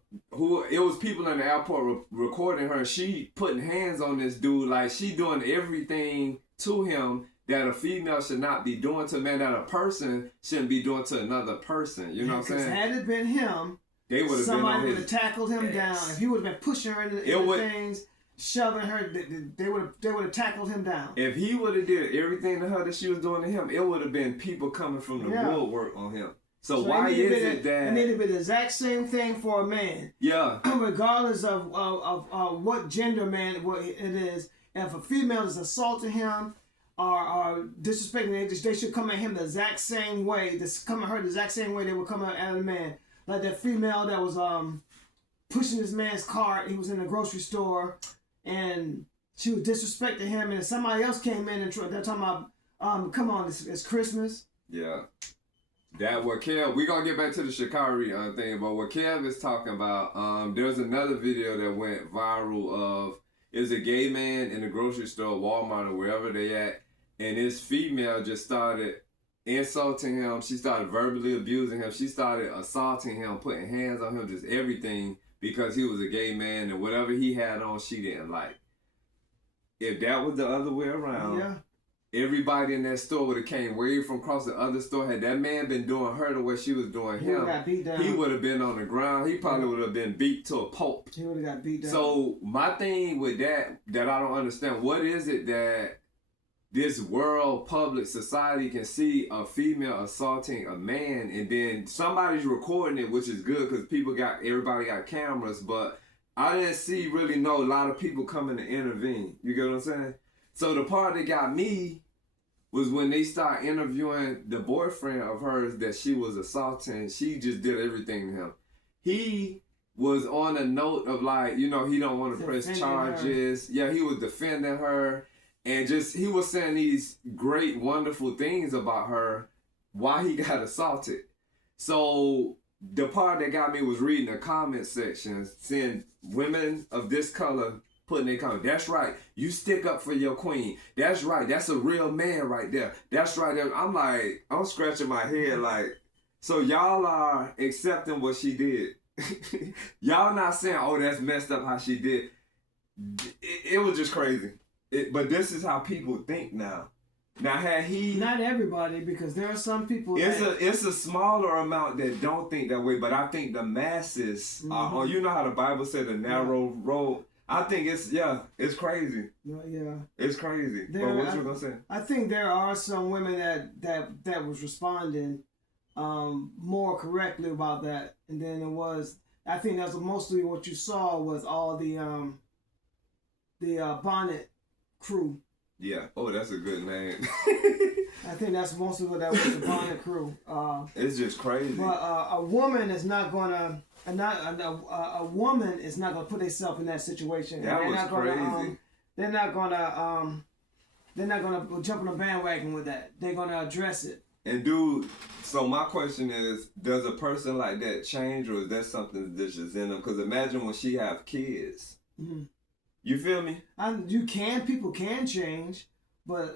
it was people in the airport recording her. She putting hands on this dude, like she doing everything to him that a female should not be doing to a man, that a person shouldn't be doing to another person. You know what I'm saying? Had it been him, they would have somebody would have tackled him down. If he would have been pushing her into things, shoving her, they would have tackled him down. If he would have did everything to her that she was doing to him, it would have been people coming from the woodwork on him. So why is it that it need to be the exact same thing for a man? Yeah. Regardless of what gender man it is, if a female is assaulting him or disrespecting, they should come at him the exact same way. Come at her the exact same way they would come at a man. Like that female that was pushing this man's cart. He was in the grocery store and she was disrespecting him, and somebody else came in and they're talking about, come on, it's Christmas. Yeah. That what Kev, we're gonna get back to the Sha'Carri thing, but what Kev is talking about, there's another video that went viral of, it was a gay man in the grocery store, Walmart or wherever they at, and this female just started insulting him. She started verbally abusing him. She started assaulting him, putting hands on him, just everything, because he was a gay man and whatever he had on, she didn't like. If that was the other way around, yeah, everybody in that store would have came way from across the other store. Had that man been doing her the way she was doing him, he would have been on the ground. He probably would have been beat to a pulp. He would have got beat down. So my thing with that I don't understand, what is it that this world public society can see a female assaulting a man and then somebody's recording it, which is good because everybody got cameras, but I didn't see a lot of people coming to intervene. You get what I'm saying? So the part that got me was when they start interviewing the boyfriend of hers that she was assaulting. She just did everything to him. He was on a note of he don't want to press charges. Yeah, he was defending her. And he was saying these great, wonderful things about her while he got assaulted. So the part that got me was reading the comment sections, seeing women of this color putting their comment. That's right. You stick up for your queen. That's right. That's a real man right there. That's right. I'm scratching my head so y'all are accepting what she did. Y'all not saying, oh, that's messed up how she did. It was just crazy. But this is how people think now. Now, not everybody, because there are some people. It's a smaller amount that don't think that way, but I think the masses are. You know how the Bible said the narrow road. I think it's crazy. Yeah, it's crazy. But what you gonna say? I think there are some women that was responding more correctly about that, and then I think that's mostly what you saw was all the bonnet crew. Yeah. Oh, that's a good name. I think that's mostly what that was, the bonnet crew. It's just crazy. But a woman is not gonna. A woman is not gonna put herself in that situation. That was crazy. They're not gonna jump on a bandwagon with that. They're gonna address it. And dude, so my question is, does a person like that change, or is that something that's just in them? Because imagine when she have kids. Mm-hmm. You feel me? People can change, but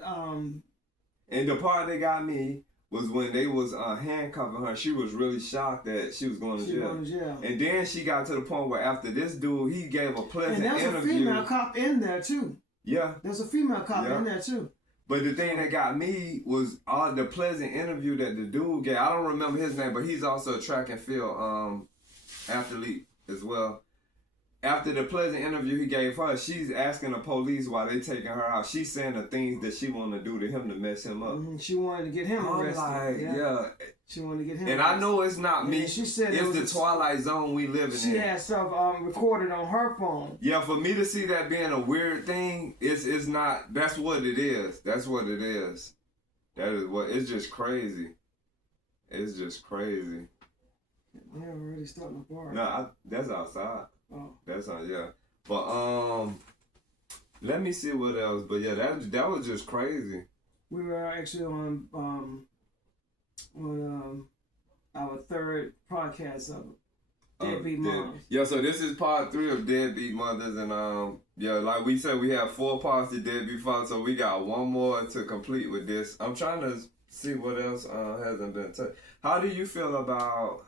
And the part that got me was when they was handcuffing her. She was really shocked that she was going to jail. And then she got to the point where after this dude, he gave a pleasant interview. And there's a female cop in there too. Yeah. There's a female cop in there too. But the thing that got me was all the pleasant interview that the dude gave. I don't remember his name, but he's also a track and field athlete as well. After the pleasant interview he gave her, she's asking the police why they taking her out. She's saying the things that she wanted to do to him to mess him up. She wanted to get him arrested. Like, yeah. She wanted to get him and arrested. I know it's not me. She said it's the twilight zone we live in. She had stuff recorded on her phone. Yeah, for me to see that being a weird thing, it's not. That's what it is. That's what it is. That is what. It's just crazy. It's just crazy. Yeah, we're really starting to bar. No, that's outside. Oh. That's not, yeah. But let me see what else. But yeah, that was just crazy. We were actually on our third podcast of Deadbeat Moms. Yeah, so this is part 3 of Deadbeat Mothers, and yeah, like we said, we have 4 parts to Deadbeat Fathers, so we got 1 more to complete with this. I'm trying to see what else hasn't been touched. How do you feel about?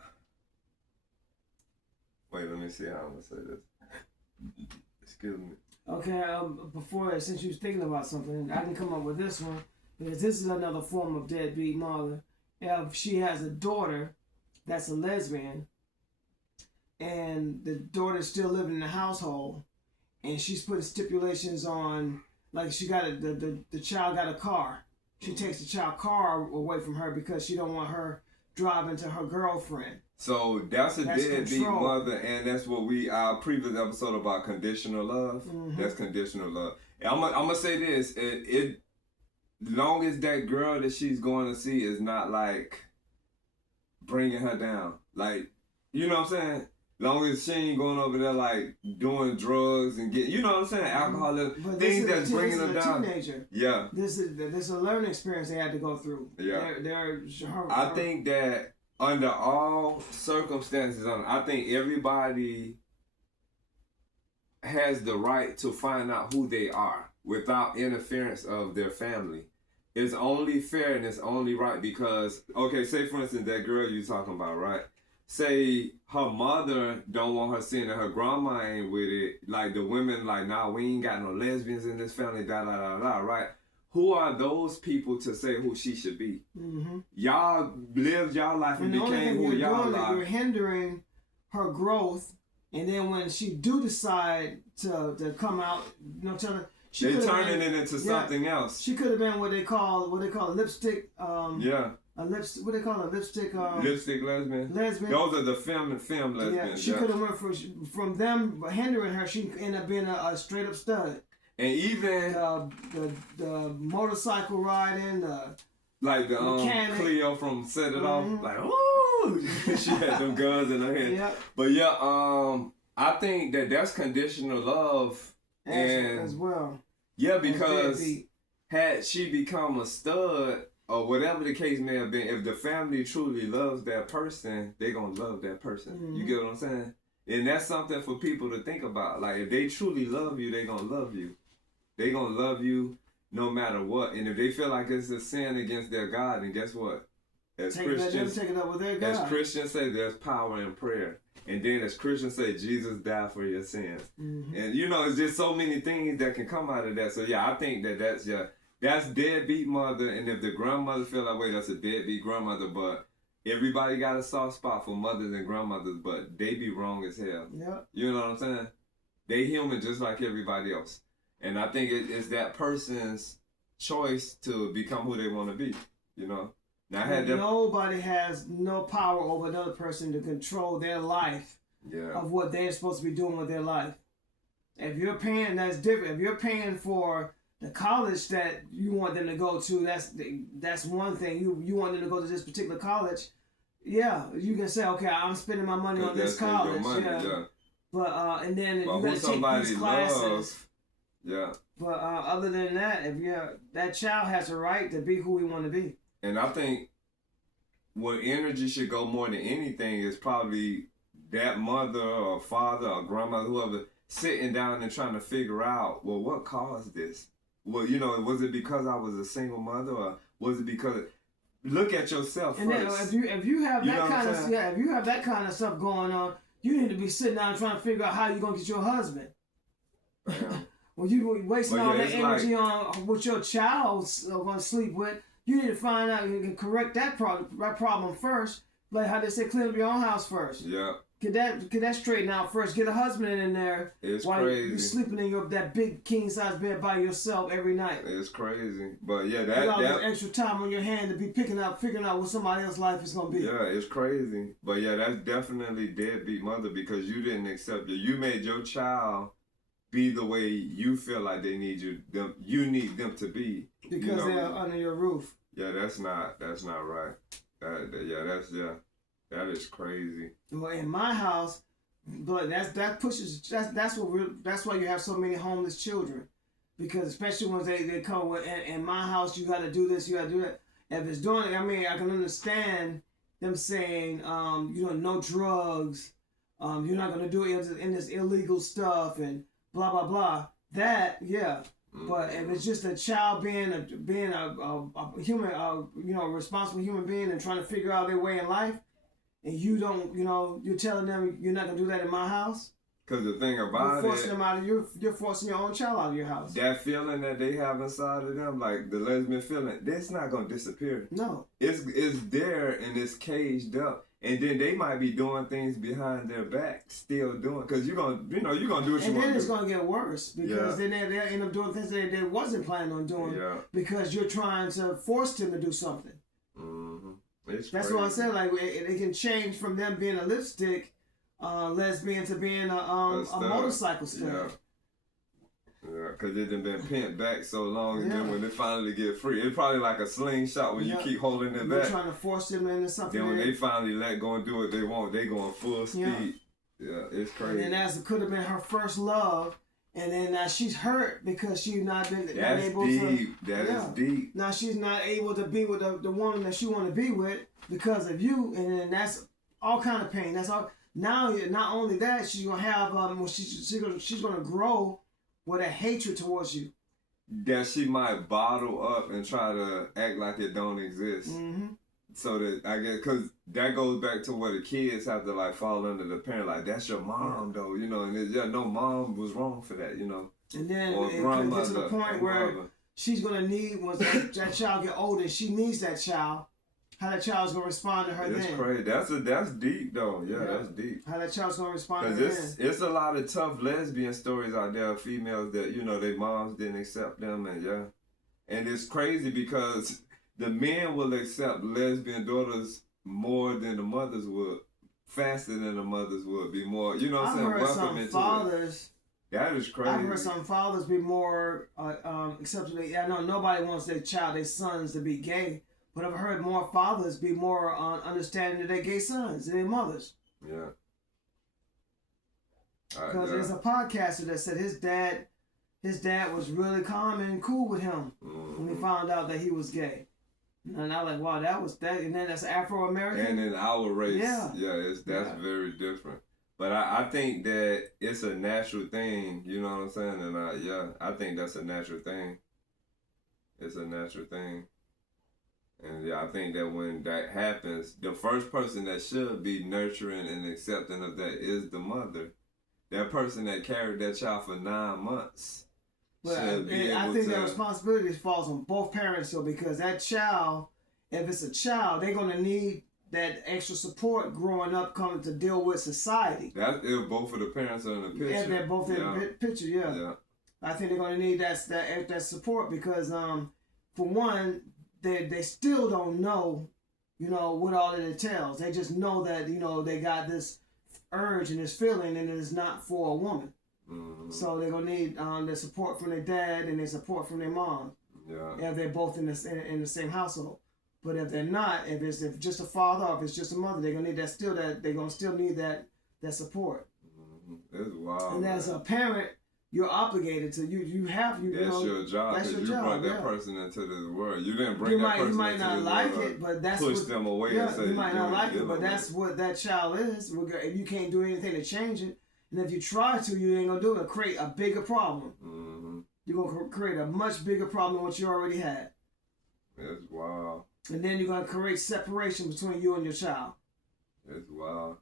Wait, let me see how I'm gonna say this. Excuse me. Okay, before, since you was thinking about something, I can come up with this one, because this is another form of deadbeat mother. If she has a daughter that's a lesbian, and the daughter's still living in the household, and she's putting stipulations on, like she got the child got a car. She takes the child car away from her because she don't want her driving to her girlfriend. So that's a deadbeat mother, and that's what our previous episode about conditional love. Mm-hmm. That's conditional love. And I'm gonna say this: it long as that girl that she's going to see is not like bringing her down, like, you know what I'm saying. Long as she ain't going over there like doing drugs and get, you know what I'm saying, alcohol, things that's bringing her down. Teenager. Yeah. This is a learning experience they had to go through. Yeah. I think that under all circumstances, I think everybody has the right to find out who they are without interference of their family. It's only fair and it's only right because, okay, say for instance that girl you're talking about, right? Say her mother don't want her seeing that her grandma ain't with it. Like the women like, nah, we ain't got no lesbians in this family, da da da da, right? Who are those people to say who she should be? Mm-hmm. Y'all lived y'all life and became who y'all are. You're hindering her growth, and then when she do decide to come out, you know, tell her, they're turning it into something else. She could have been what they call lipstick. A lipstick. What they call a lipstick? Lipstick lesbian. Those are the film lesbians. Yeah, she could have went from them hindering her. She ended up being a straight up stud. And even the motorcycle riding, like the mechanic. Cleo from Set It Off, like ooh, she had them guns in her hand. Yep. But yeah, I think that's conditional love as well. Yeah, because had she become a stud or whatever the case may have been, if the family truly loves that person, they gonna love that person. Mm-hmm. You get what I'm saying? And that's something for people to think about. Like if they truly love you, they gonna love you. They gonna love you no matter what. And if they feel like it's a sin against their God, then guess what? As Christians, take it up with their God. As Christians say, there's power in prayer. And then as Christians say, Jesus died for your sins. Mm-hmm. And you know, it's just so many things that can come out of that. So yeah, I think that's deadbeat mother. And if the grandmother feel that way, that's a deadbeat grandmother. But everybody got a soft spot for mothers and grandmothers, but they be wrong as hell. Yep. You know what I'm saying? They human just like everybody else. And I think it's that person's choice to become who they want to be, you know? Now, nobody has no power over another person to control their life of what they're supposed to be doing with their life. If you're paying, that's different. If you're paying for the college that you want them to go to, that's one thing. You want them to go to this particular college. Yeah, you can say, okay, I'm spending my money on this college. Yeah. But and then you got to take these classes. Yeah. But other than that, that child has a right to be who he want to be. And I think what energy should go more than anything is probably that mother or father or grandmother, whoever, sitting down and trying to figure out, well, what caused this? Well, you know, was it because I was a single mother, or was it because? Look at yourself and first. Then if you have that kind of if you have that kind of stuff going on, you need to be sitting down trying to figure out how you're gonna get your husband. Well, you wasting But all yeah, that it's energy on what your child's going to sleep with. You need to find out you can correct that problem first. Like how they say, clean up your own house first. Yeah. Get that straightened out first. Get a husband in there. It's while crazy. you're sleeping in that big king size bed by yourself every night. It's crazy. But yeah, all that this extra time on your hand to be figuring out what somebody else's life is gonna be. Yeah, it's crazy. But yeah, that's definitely deadbeat mother because you didn't accept it. You made your child be the way you feel like they need you need them to be. Because they're under your roof. Yeah, that's not right. That is crazy. Well, in my house, but that's why you have so many homeless children, because especially when they come with in my house you got to do this, you got to do that. If it's doing it, I mean, I can understand them saying, no drugs, you're not gonna do it in this illegal stuff and blah blah blah. That yeah. But if it's just a child being a human, a responsible human being and trying to figure out their way in life, and you don't, you're telling them you're not gonna do that in my house. Because the thing about you're forcing them out of you're forcing your own child out of your house. That feeling that they have inside of them, like the lesbian feeling, that's not gonna disappear. No, it's there and it's caged up. And then they might be doing things behind their back, still doing, because you're gonna do what you want to do. And then it's gonna get worse because then they end up doing things they wasn't planning on doing because you're trying to force them to do something. Mm-hmm. That's crazy. what I said. Like it can change from them being a lipstick lesbian to being a motorcycle stud. Yeah, because it done been pent back so long, and then when they finally get free, it's probably like a slingshot when you keep holding it back. You're trying to force them into something. Then when they finally let go and do what they want, they going full speed. Yeah, it's crazy. And then could have been her first love, and then now she's hurt because she's not able to. That is deep. Now she's not able to be with the woman that she want to be with because of you, and then that's all kind of pain. That's all. Now, not only that, she's gonna have she's gonna grow with a hatred towards you. That she might bottle up and try to act like it don't exist. Mm-hmm. So that, I guess, because that goes back to where the kids have to like fall under the parent, like, that's your mom though, and no mom was wrong for that, And then or it can get to the point where she's going to need, once that child get older, she needs that child. How that child's gonna respond to her then? It's crazy. That's deep though. Yeah, that's deep. How that child's gonna respond to her then? It's a lot of tough lesbian stories out there of females that their moms didn't accept them, and it's crazy because the men will accept lesbian daughters more than the mothers would, faster than the mothers would, be more. You know what I'm saying? Welcome into fathers. That is crazy. I've heard some fathers be more accepting. I know nobody wants their sons to be gay. But I've heard more fathers be more understanding of their gay sons than their mothers. Yeah. Because there's a podcaster that said his dad was really calm and cool with him when he found out that he was gay. And I was like, wow, that was that. And then that's Afro-American. And in our race, that's very different. But I think that it's a natural thing, you know what I'm saying? And I think that's a natural thing. It's a natural thing. And I think that when that happens, the first person that should be nurturing and accepting of that is the mother. That person that carried that child for 9 months. But I think that responsibility falls on both parents, though, because that child, if it's a child, they're going to need that extra support growing up, coming to deal with society. That's if both of the parents are in the picture. Yeah, they're both in the picture, yeah. I think they're going to need that support because, for one, they still don't know, what all it entails. They just know that, they got this urge and this feeling and it is not for a woman. Mm-hmm. So they're going to need the support from their dad and their support from their mom. Yeah. If they're both in the same household. But if they're not, if just a father or if it's just a mother, they're going to need they're going to still need that support. Mm-hmm. It's wild. And as a parent, you're obligated to that's your job because you brought that person into this world. You didn't bring that person into this world. You might not like it, but that's push them away and say you might not like it, but that's what that child is. If you can't do anything to change it, and if you try to, you ain't gonna do it. Create a bigger problem. Mm-hmm. You're gonna create a much bigger problem than what you already had. It's wild. And then you're gonna create separation between you and your child. It's wild.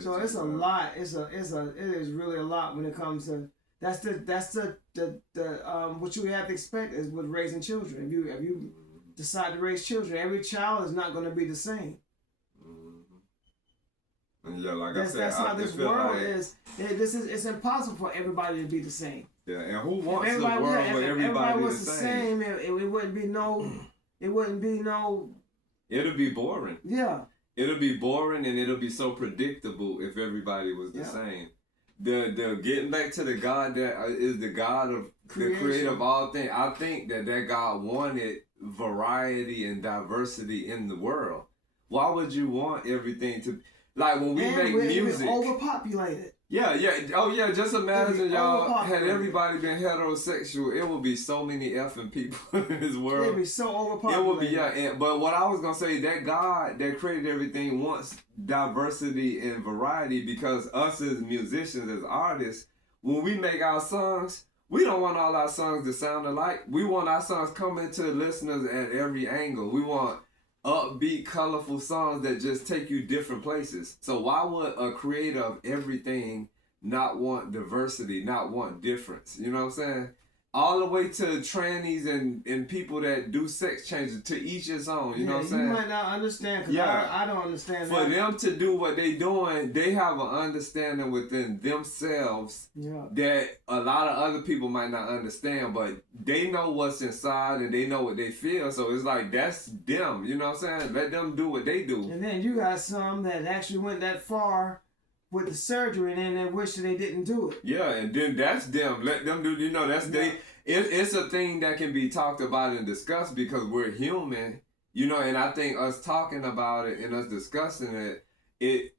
So it's a lot. It is really a lot when it comes to That's the what you have to expect is with raising children. If you decide to raise children, every child is not going to be the same. And yeah, like that's, I said, that's how this world like, is. It's impossible for everybody to be the same. Yeah, and who wants a world where everybody was the same? It wouldn't be no. It wouldn't be no. It'll be boring. Yeah. It'll be boring, and it'll be so predictable if everybody was the same. The getting back to the God that is the God of the creator of all things. I think that God wanted variety and diversity in the world. Why would you want everything to like when we make music? Overpopulated. Yeah. Oh yeah. Just imagine y'all had everybody been heterosexual. It would be so many effing people in this world. It'd be so overpopulated. It would be but what I was gonna say, that God that created everything wants diversity and variety, because us as musicians, as artists, when we make our songs, we don't want all our songs to sound alike. We want our songs coming to listeners at every angle. We want upbeat, colorful songs that just take you different places. So why would a creator of everything not want diversity, not want difference? You know what I'm saying? All the way to trannies and people that do sex changes, to each his own. You know what I'm saying? You might not understand, because I don't understand that. For them to do what they doing, they have an understanding within themselves that a lot of other people might not understand, but they know what's inside and they know what they feel. So it's like, that's them. You know what I'm saying? Let them do what they do. And then you got some that actually went that far with the surgery, and then they wish that they didn't do it. Yeah, and then that's them. Let them do. You know, that's they. It's a thing that can be talked about and discussed, because we're human. You know, and I think us talking about it and us discussing it,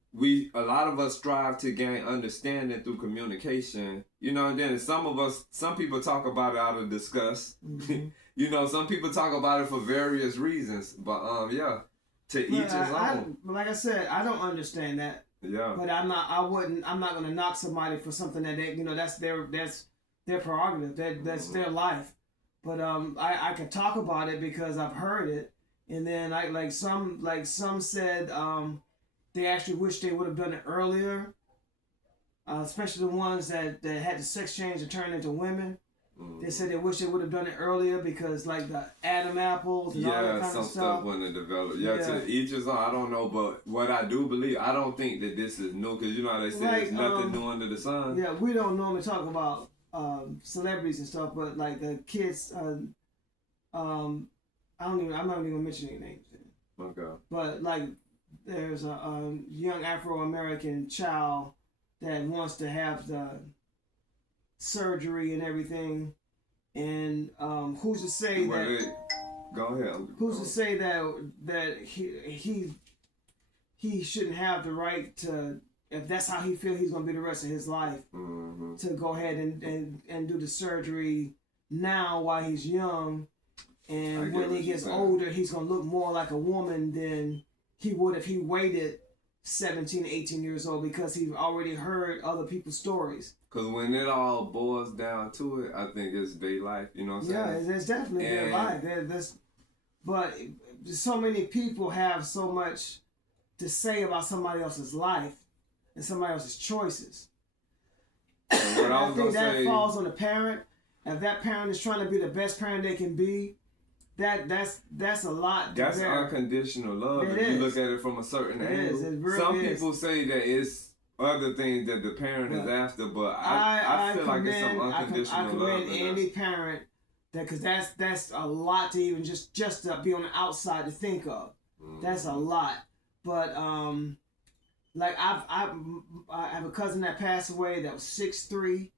a lot of us strive to gain understanding through communication. You know, and then some people talk about it out of disgust. Mm-hmm. You know, some people talk about it for various reasons. But to each his own. Like I said, I don't understand that. Yeah. But I'm not gonna knock somebody for something that they, that's their prerogative. That's their life. But I can talk about it because I've heard it. And then some said they actually wish they would have done it earlier. Especially the ones that had the sex change and turned into women. They said they wish they would have done it earlier, because like the Adam apples and all that kind of stuff wouldn't have developed. To each his own. I don't know, but what I do believe, I don't think that this is new, because you know how they say there's nothing new under the sun. Yeah, we don't normally talk about celebrities and stuff, but like the kids, I'm not even gonna mention any names. Okay. But like, there's a young Afro-American child that wants to have the surgery and everything, and who's to say that? Go ahead. Who's to say that he shouldn't have the right to, if that's how he feels he's gonna be the rest of his life, to go ahead and do the surgery now while he's young, and when he gets older, he's gonna look more like a woman than he would if he waited 17, 18 years old, because he already heard other people's stories. Because when it all boils down to it, I think it's their life, you know what I'm saying? Yeah, it's definitely their life. But so many people have so much to say about somebody else's life and somebody else's choices. What I think that falls on the parent. If that parent is trying to be the best parent they can be, that's a lot. That's unconditional love. If you look at it from a certain angle. It really Some people say that it's other things that the parent is after, but I feel like it's some unconditional love. I commend any parent, because that's a lot to even just to be on the outside to think of. That's a lot. But like I have a cousin that passed away that was 6'3",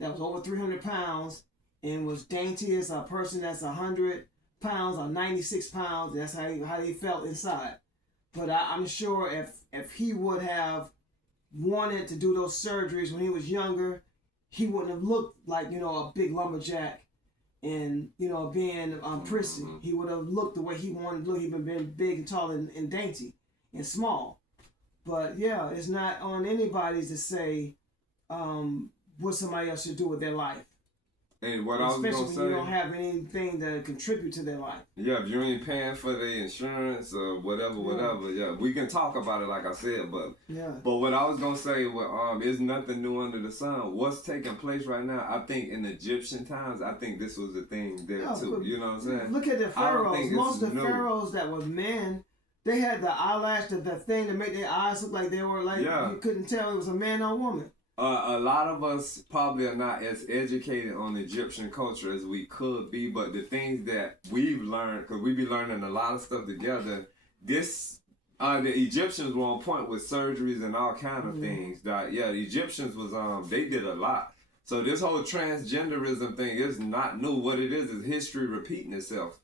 that was over 300 pounds, and was dainty as a person that's 100 pounds or 96 pounds. That's how he felt inside. But I'm sure if he would have wanted to do those surgeries when he was younger, he wouldn't have looked like, a big lumberjack and, being prissy. He would have looked the way he wanted to look. He'd been big and tall and dainty and small. But yeah, it's not on anybody to say what somebody else should do with their life. And what I was especially gonna when say, you don't have anything to contribute to their life. yeah, if you ain't paying for the insurance or whatever, yeah, we can talk about it like I said, but what I was gonna say, is nothing new under the sun. What's taking place right now? I think in Egyptian times, I think this was the thing there too. You know what I'm saying? Look at the pharaohs. Most of the pharaohs that were men, they had the eyelash, the thing to make their eyes look like they were like you couldn't tell it was a man or a woman. A lot of us probably are not as educated on Egyptian culture as we could be, but the things that we've learned, because we be learning a lot of stuff together, the Egyptians were on point with surgeries and all kind of things. The Egyptians was, they did a lot. So this whole transgenderism thing is not new. What it is history repeating itself.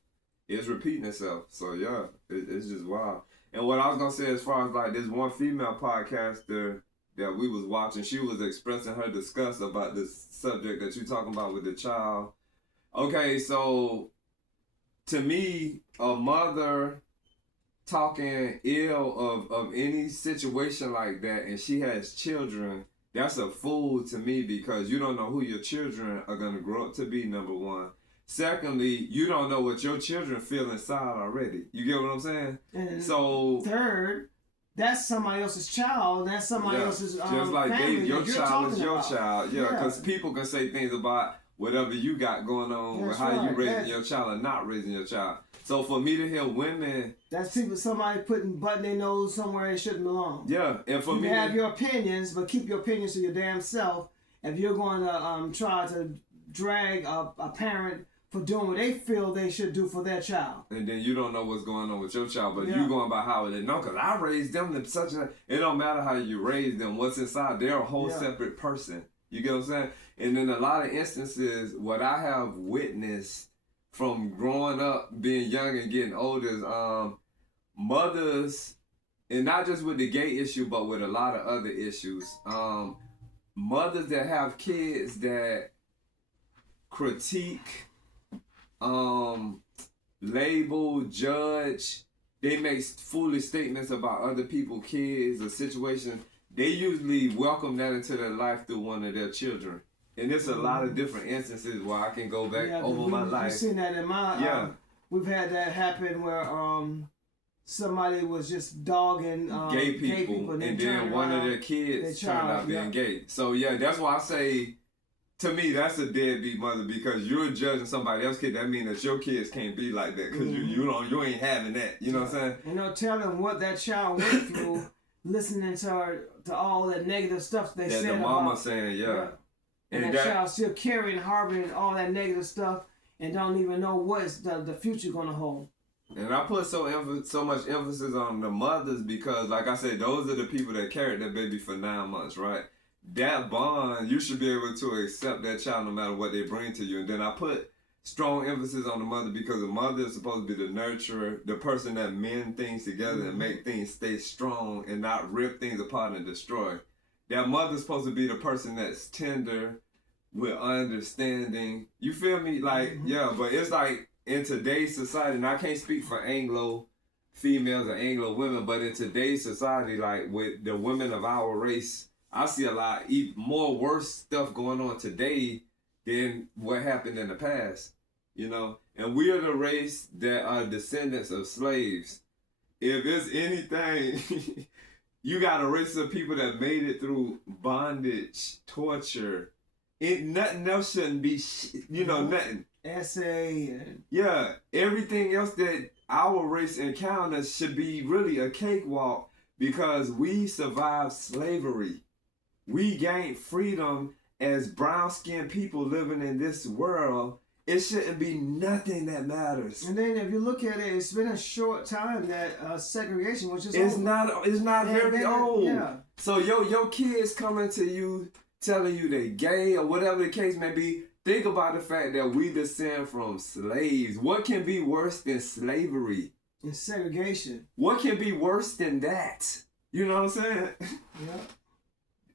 It's repeating itself. So yeah, it's just wild. And what I was going to say as far as like this one female podcaster that we was watching, she was expressing her disgust about this subject that you're talking about with the child. Okay, so to me, a mother talking ill of any situation like that and she has children, that's a fool to me because you don't know who your children are going to grow up to be, number one. Secondly, you don't know what your children feel inside already. You get what I'm saying? And so third, that's somebody else's child. That's somebody else's just like family. Your child is your about. child. Yeah, because people can say things about whatever you got going on with how you raising your child or not raising your child. So for me to hear women, that's somebody butting their nose somewhere it shouldn't belong. Yeah, and for me, you have your opinions, but keep your opinions to your damn self. If you're going to try to drag a parent for doing what they feel they should do for their child. And then you don't know what's going on with your child, but you going by how they know, because I raised them in such a... It don't matter how you raise them, what's inside, they're a whole separate person. You get what I'm saying? And in a lot of instances, what I have witnessed from growing up, being young and getting older is mothers, and not just with the gay issue, but with a lot of other issues, mothers that have kids that critique, label, judge, they make foolish statements about other people's kids or situations. They usually welcome that into their life through one of their children. And there's a lot of different instances where I can go back over my life. You've seen that in my... we've had that happen where somebody was just dogging gay people and then one of their kids turned out being gay. So yeah, that's why I say, to me, that's a deadbeat mother, because you're judging somebody else's kid. That means that your kids can't be like that because you ain't having that. You know what I'm saying? Tell them what that child went through, listening to all that negative stuff they said the mama about, saying, and that child still carrying, harboring all that negative stuff and don't even know what's the future gonna hold. And I put so much emphasis on the mothers because, like I said, those are the people that carried that baby for 9 months, right? That bond, you should be able to accept that child no matter what they bring to you. And then I put strong emphasis on the mother because the mother is supposed to be the nurturer, the person that mend things together and make things stay strong and not rip things apart and destroy. That mother's supposed to be the person that's tender with understanding. You feel me? Like, but it's like in today's society, and I can't speak for Anglo females or Anglo women, but in today's society, like with the women of our race, I see a lot more worse stuff going on today than what happened in the past, And we are the race that are descendants of slaves. If it's anything, you got a race of people that made it through bondage, torture. Nothing else shouldn't be, nothing. Essay. Everything else that our race encounters should be really a cakewalk because we survived slavery. We gained freedom as brown-skinned people living in this world. It shouldn't be nothing that matters. And then if you look at it, it's been a short time that segregation was just It's not very old. Yeah. So your kids coming to you telling you they gay or whatever the case may be, think about the fact that we descend from slaves. What can be worse than slavery? And segregation. What can be worse than that? You know what I'm saying? Yeah.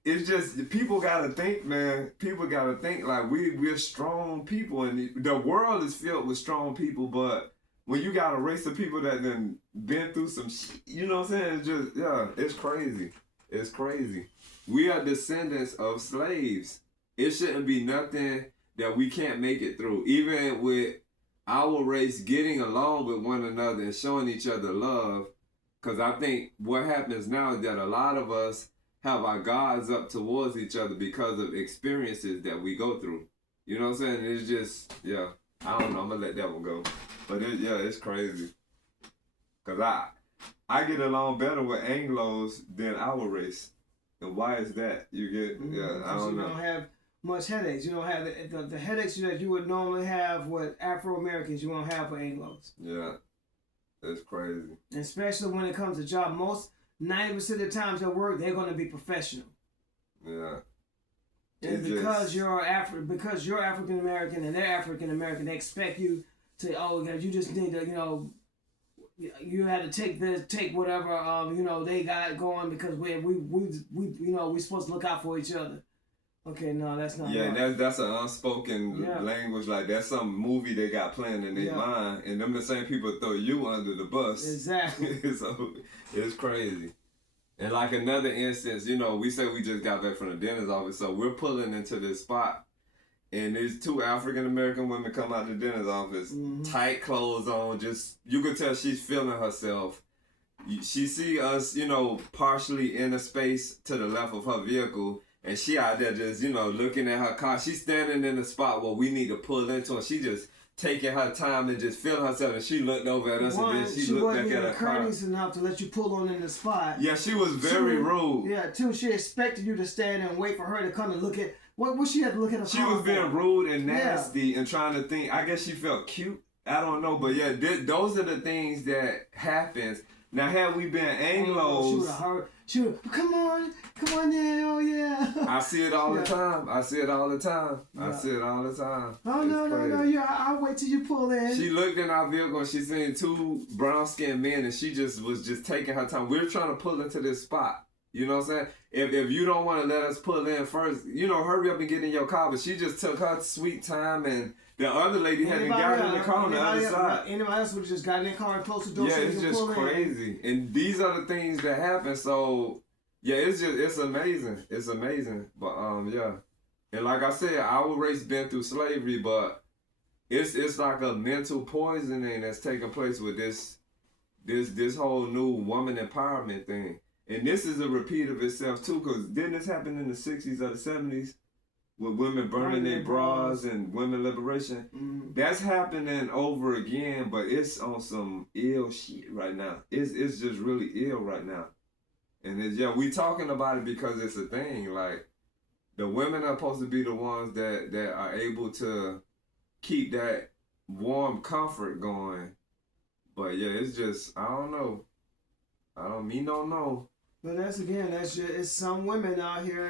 It's just, people gotta think, man. People gotta think like we're strong people, and the world is filled with strong people, but when you got a race of people that done been through some shit, you know what I'm saying? It's just, it's crazy. It's crazy. We are descendants of slaves. It shouldn't be nothing that we can't make it through. Even with our race getting along with one another and showing each other love. Because I think what happens now is that a lot of us have our guards up towards each other because of experiences that we go through. You know what I'm saying? It's just, yeah, I don't know. I'm going to let that one go. But it's crazy. Because I get along better with Anglos than our race. And why is that? You get, I don't know. You don't have much headaches. You don't have the headaches that you would normally have with Afro-Americans, you won't have with Anglos. Yeah. That's crazy. And especially when it comes to job. 90% of the times at work, they're going to be professional. Yeah. And because you're African American and they're African American, they expect you to, you just need to, you had to take whatever, they got going because we supposed to look out for each other. Okay, no, that's not. Yeah, right. that's an unspoken language. Like that's some movie they got playing in their mind, and them the same people throw you under the bus. Exactly. So it's crazy. And like another instance, we say we just got back from the dentist office, so we're pulling into this spot, and there's two African American women come out the dentist office, tight clothes on. Just you could tell she's feeling herself. She see us, partially in a space to the left of her vehicle. And she out there just, looking at her car. She's standing in the spot where we need to pull into, and she just taking her time and just feeling herself. And she looked over at us, and then she looked back at her car. Courteous enough to let you pull on in the spot. Yeah, she was very rude. Yeah, too. She expected you to stand there and wait for her to come and look at what she had to look at her car. She was being rude and nasty and trying to think. I guess she felt cute. I don't know, but yeah, those are the things that happens. Now, had we been Anglos, she would have heard. She would, come on in, oh yeah. I see it all the time. I see it all the time. Oh, no, I'll wait till you pull in. She looked in our vehicle and she seen two brown-skinned men and she just was taking her time. We're trying to pull into this spot. You know what I'm saying? If you don't want to let us pull in first, hurry up and get in your car. But she just took her sweet time, and the other lady hadn't got in the car on the other side. Anybody else would have just gotten in the car and closed the door. Yeah, so it's just crazy. And these are the things that happen. So, yeah, it's amazing. It's amazing. But, yeah. And like I said, our race been through slavery, but it's like a mental poisoning that's taking place with this whole new woman empowerment thing. And this is a repeat of itself too, because didn't this happen in the 60s or the 70s with women burning their bras and women liberation? Mm-hmm. That's happening over again, but it's on some ill shit right now. It's just really ill right now. And we talking about it because it's a thing. Like, the women are supposed to be the ones that are able to keep that warm comfort going. But yeah, it's just, I don't know. Don't know. But it's some women out here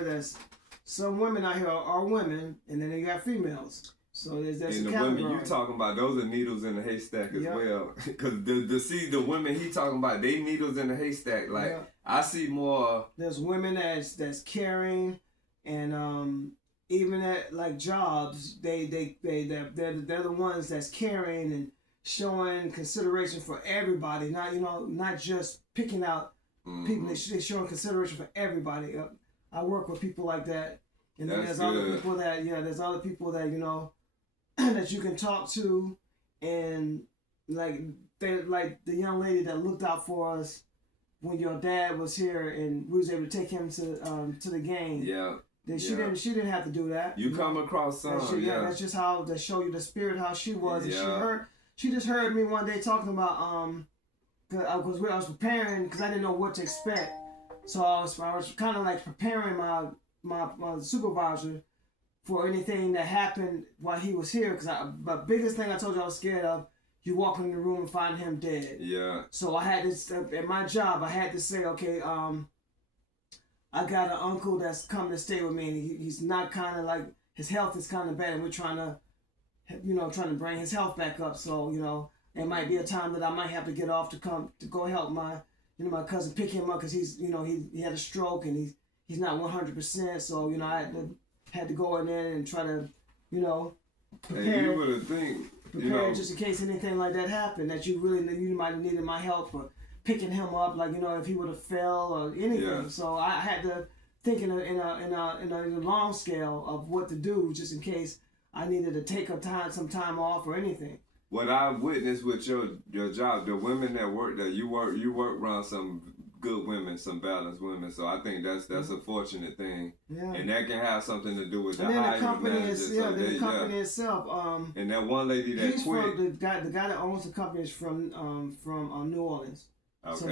are women, and then they got females. So that's and the women you talking about, those are needles in the haystack as well. Because the women he talking about, they needles in the haystack. Like, I see more. There's women that's caring, and even at like jobs, they're the ones that's caring and showing consideration for everybody. Not just picking out people. They're showing consideration for everybody. I work with people like that, and then there's other people that that you can talk to, and like the young lady that looked out for us when your dad was here, and we was able to take him to the game. Yeah. Then she didn't have to do that. You come across some. That's just how to show you the spirit how she was. Yeah. And she just heard me one day talking about because I was preparing because I didn't know what to expect. So I was kind of like preparing my supervisor for anything that happened while he was here. Because the biggest thing I told you I was scared of, you walk in the room and find him dead. Yeah. So I had this at my job. I had to say, okay, I got an uncle that's coming to stay with me, and he's not kind of like, his health is kind of bad, and we're trying to bring his health back up. So it might be a time that I might have to get off to go help my cousin pick him up because he's he had a stroke and he's not 100%. So I had to go in there and try to prepare. And you would think prepare just in case anything like that happened, that you might have needed my help for picking him up, like if he would have fell or anything. Yeah. So I had to think in a long scale of what to do just in case I needed to take some time off or anything. What I witnessed with your job, the women that work there, you work around some good women, some balanced women. So I think that's a fortunate thing. Yeah. And that can have something to do with the and then hiring the company managers. the company itself. And that one lady that he's quit. From the guy that owns the company is from New Orleans. Okay, so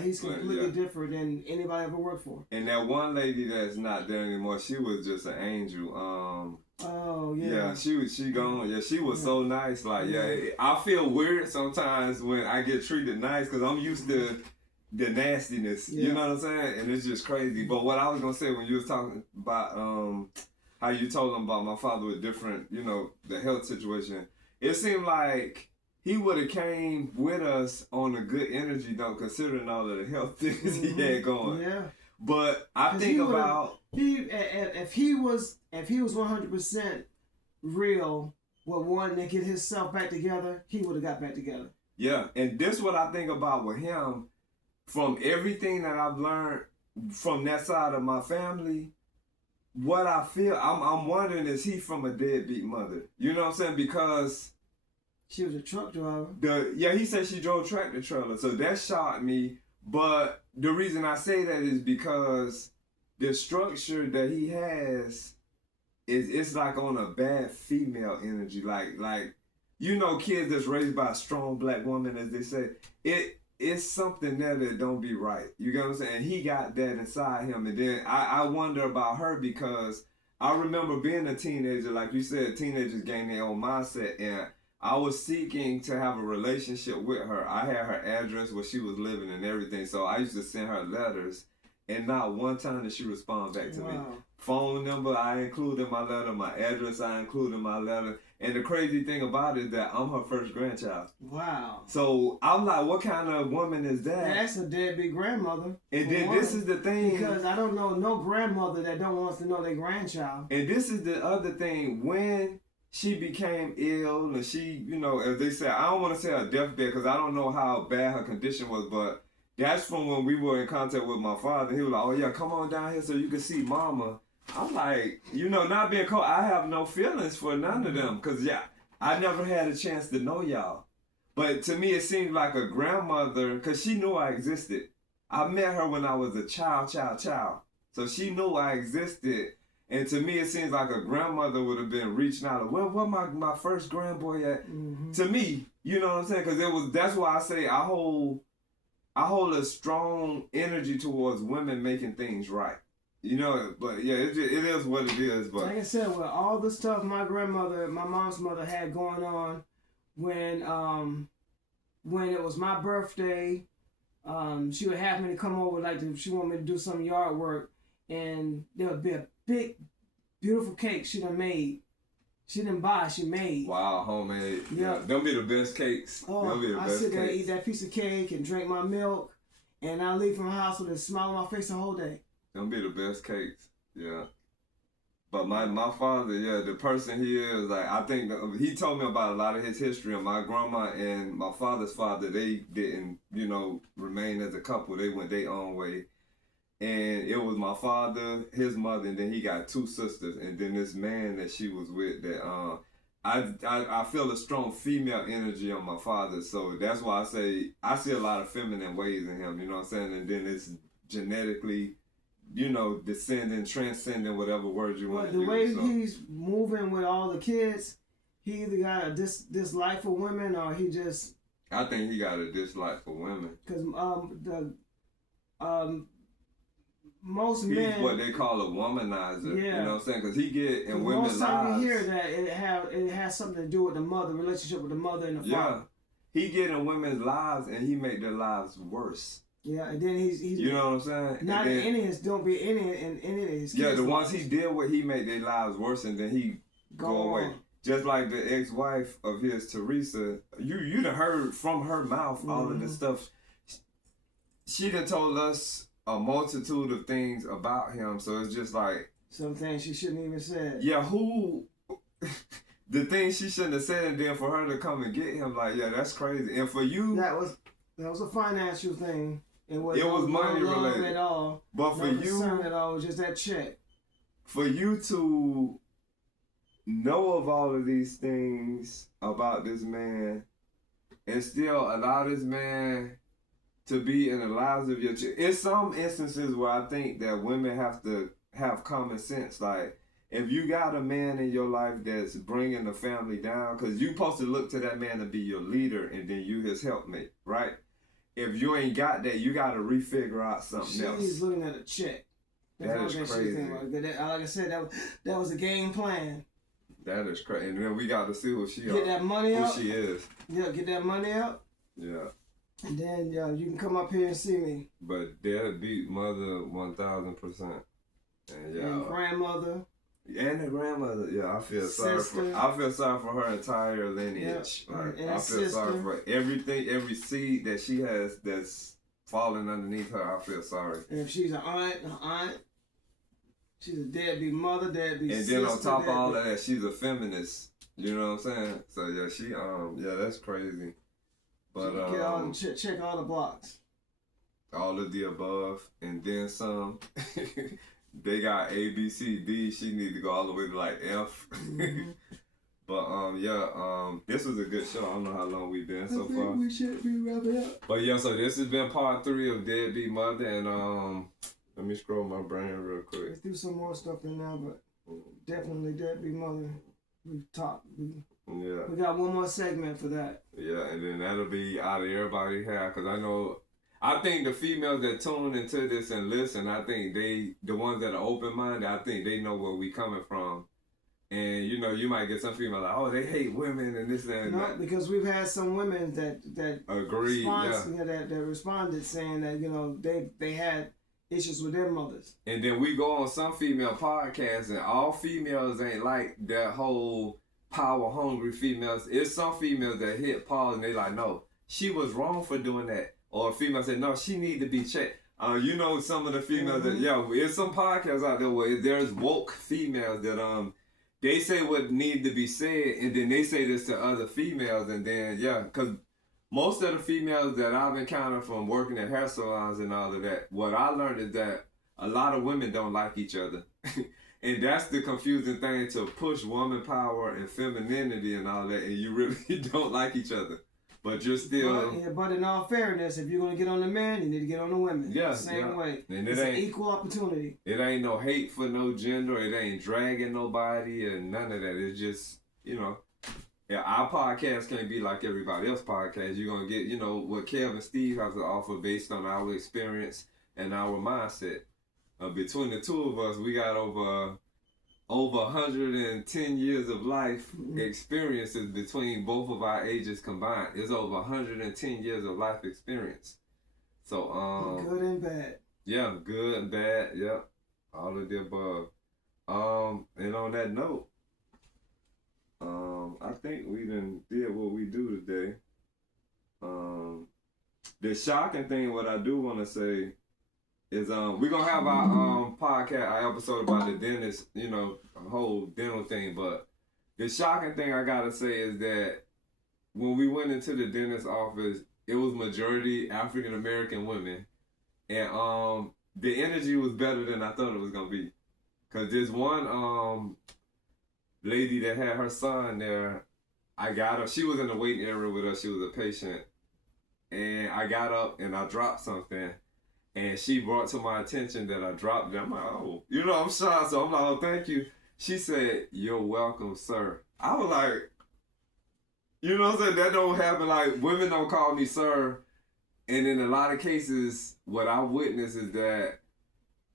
he's completely different than anybody ever worked for. And that one lady that's not there anymore, she was just an angel. Oh yeah. Yeah, she gone. Yeah, she was so nice. Like I feel weird sometimes when I get treated nice because I'm used to the nastiness. You know what I'm saying? And it's just crazy. But what I was gonna say when you was talking about how you told them about my father with different, the health situation, it seemed like he would have came with us on a good energy though, considering all of the health things he had going. Yeah. But I think about if he was 100% real with wanting to get himself back together, he would have got back together. Yeah, and this is what I think about with him. From everything that I've learned from that side of my family, what I feel, I'm wondering, is he from a deadbeat mother? You know what I'm saying? Because she was a truck driver. He said she drove tractor trailer, so that shocked me. But the reason I say that is because the structure that he has it's like on a bad female energy, like kids that's raised by a strong black woman, as they say. It's something there that don't be right. You get what I'm saying? And he got that inside him. And then I wonder about her because I remember being a teenager, like you said, teenagers gain their own mindset, and I was seeking to have a relationship with her. I had her address where she was living and everything, so I used to send her letters, and not one time did she respond back to me. Phone number I include in my letter, my address I include in my letter, and the crazy thing about it is that I'm her first grandchild. Wow. So I'm like, what kind of woman is that? That's a deadbeat grandmother. And then this is the thing. Because I don't know no grandmother that don't want to know their grandchild. And this is the other thing. When she became ill and she, as they say, I don't want to say her deathbed because I don't know how bad her condition was, but that's from when we were in contact with my father. He was like, oh yeah, come on down here so you can see mama. I'm like, not being cold, I have no feelings for none of them because, I never had a chance to know y'all. But to me, it seemed like a grandmother because she knew I existed. I met her when I was a child. So she knew I existed. And to me, it seems like a grandmother would have been reaching out. Where my first grandboy at? Mm-hmm. To me, you know what I'm saying? Because that's why I say I hold a strong energy towards women making things right. But it is what it is. But like I said, with all the stuff my mom's mother had going on, when it was my birthday, she would have me to come over, she wanted me to do some yard work, and there would be a big, beautiful cake she done made. She didn't buy, she made. Wow, homemade. Yeah. Them be the best cakes. I sit there and eat that piece of cake and drink my milk, and I leave from the house with a smile on my face the whole day. Them be the best cakes, yeah. But my father, the person he is, I think he told me about a lot of his history. And my grandma and my father's father, they didn't, remain as a couple. They went their own way. And it was my father, his mother, and then he got two sisters. And then this man that she was with that, I feel a strong female energy on my father. So that's why I say, I see a lot of feminine ways in him, you know what I'm saying? And then it's genetically, descending, transcending, whatever word you want to use. The way he's moving with all the kids, he either got a dislike for women or he just... I think he got a dislike for women. Because most he's men... what they call a womanizer. Yeah. You know what I'm saying? Because he get in women's lives... Most time you hear that it has something to do with the mother, relationship with the mother and the father. Yeah. He get in women's lives and he make their lives worse. Yeah, and then he's you know what I'm saying? Not in any of his, don't be any in any of his kids. Yeah, the ones he deal with, he make their lives worse and then he go away. Just like the ex-wife of his, Teresa, you done heard from her mouth all of this stuff. She done told us a multitude of things about him, so it's just like... Some things she shouldn't even said. Yeah, the things she shouldn't have said, and then for her to come and get him, that's crazy. And for you... That was a financial thing. It was money related at all. But for you, at all, it was just that check. For you to know of all of these things about this man and still allow this man to be in the lives of your children. In some instances where I think that women have to have common sense. Like, if you got a man in your life that's bringing the family down, because you're supposed to look to that man to be your leader and then you his helpmate, right? If you ain't got that, you got to refigure out something else. She's looking at a check. That is crazy. Like I said, that was a game plan. That is crazy. And then we got to see what she get that money who up. she is. Yeah, get that money up. Yeah. And then you can come up here and see me. But Deadbeat mother 1000%. And grandmother. And the grandmother, yeah, I feel sorry for her entire lineage. Yep. Like, and I feel sorry for everything, every seed that she has that's falling underneath her. I feel sorry. And if she's an aunt, she's a deadbeat mother, deadbeat sister. And then on top of all of that, she's a feminist. You know what I'm saying? So yeah, that's crazy. But check all the blocks. All of the above, and then some. They got A, B, C, D. She need to go all the way to like F. Mm-hmm. But this was a good show. I don't know how long we've been so far. We should be wrapping up. But yeah, so this has been part 3 of Deadbeat Mother, and let me scroll my brain real quick. Let's do some more stuff in there, but definitely Deadbeat Mother. We talked. Yeah. We got one more segment for that. Yeah, and then that'll be out of everybody's hair, because I think the females that tune into this and listen, I think the ones that are open-minded, I think they know where we coming from. And, you might get some females like, oh, they hate women and this and that. Because we've had some women that agree, that responded saying that, they had issues with their mothers. And then we go on some female podcasts, and all females ain't like that whole power-hungry females. It's some females that hit pause and they like, no, she was wrong for doing that. Or a female said, no, she need to be checked. Some of the females that, there's some podcasts out there where there's woke females that, they say what need to be said, and then they say this to other females, and then, because most of the females that I've encountered from working at hair salons and all of that, what I learned is that a lot of women don't like each other. And that's the confusing thing, to push woman power and femininity and all that, and you really don't like each other. But you're still... But in all fairness, if you're going to get on the man, you need to get on the women. Yeah. Same way. And it's an equal opportunity. It ain't no hate for no gender. It ain't dragging nobody and none of that. It's just, our podcast can't be like everybody else's podcast. You're going to get, what Kev and Steve have to offer based on our experience and our mindset. Between the two of us, we got over 110 years of life experiences between both of our ages combined. It's over 110 years of life experience. So good and bad. Yeah, good and bad. Yep, all of the above. And on that note, I think we done did what we do today. The shocking thing, what I do want to say, is we're gonna have our podcast, our episode about the dentist, a whole dental thing. But the shocking thing I gotta say is that when we went into the dentist office, it was majority African American women, and the energy was better than I thought it was gonna be. Cause there's one lady that had her son there. I got her. She was in the waiting area with us. She was a patient, and I got up and I dropped something. And she brought to my attention that I dropped it. I'm like, oh, I'm shy. So I'm like, oh, thank you. She said, you're welcome, sir. I was like, what I'm saying? That don't happen. Like, women don't call me sir. And in a lot of cases, what I witness is that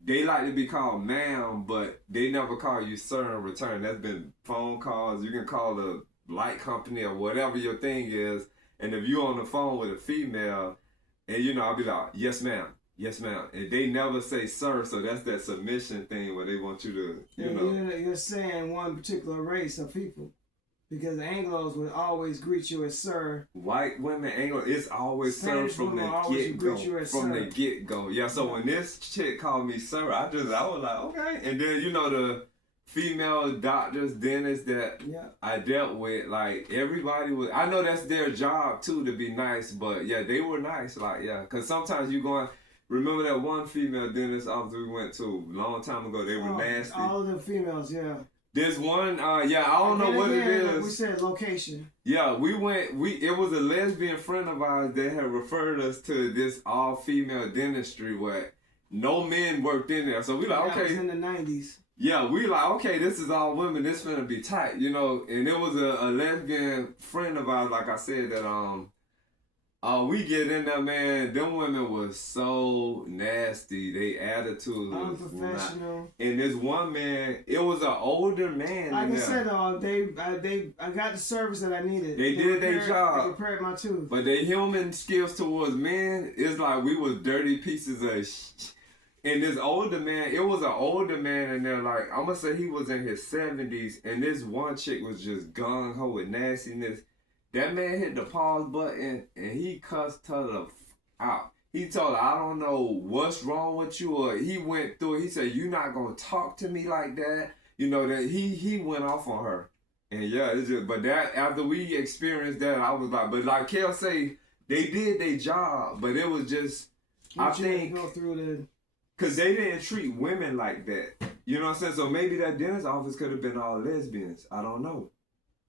they like to be called ma'am, but they never call you sir in return. That's been phone calls. You can call the light company or whatever your thing is. And if you're on the phone with a female, and I'll be like, yes, ma'am. Yes, ma'am. And they never say sir, so that's that submission thing where they want you to, You're saying one particular race of people. Because the Anglos would always greet you as sir. White women, Anglo, it's always sir from the get-go. From the get-go. Yeah, so when this chick called me sir, I was like, okay. And then, the female doctors, dentists that I dealt with, like, everybody was, I know that's their job, too, to be nice. But, they were nice. Like, because sometimes you going... Remember that one female dentist office we went to a long time ago? They were nasty. All of the females, This one, yeah, I don't know what it is. We said location. Yeah, it was a lesbian friend of ours that had referred us to this all-female dentistry where no men worked in there. So we like, okay. That was in the 90s. Yeah, we like, okay, this is all women. This finna be tight, you know. And it was a lesbian friend of ours, like I said, that we get in there, man. Them women was so nasty. They attitude was unprofessional. And this one man, it was an older man. Like I said, I got the service that I needed. They did their job. They repaired my tooth. But their human skills towards men, it's like we was dirty pieces of And this older man, it was an older man in there, like, I'm gonna say he was in his 70s, and this one chick was just gung-ho with nastiness. That man hit the pause button, and he cussed her out. He told her, I don't know what's wrong with you, or he went through it. He said, you not gonna talk to me like that. You know, that he went off on her. And yeah, it's just, but that, after we experienced that, I was like, but like Kel say, they did their job, but it was just, I think, go through the... Because they didn't treat women like that. You know what I'm saying? So maybe that dentist office could have been all lesbians. I don't know.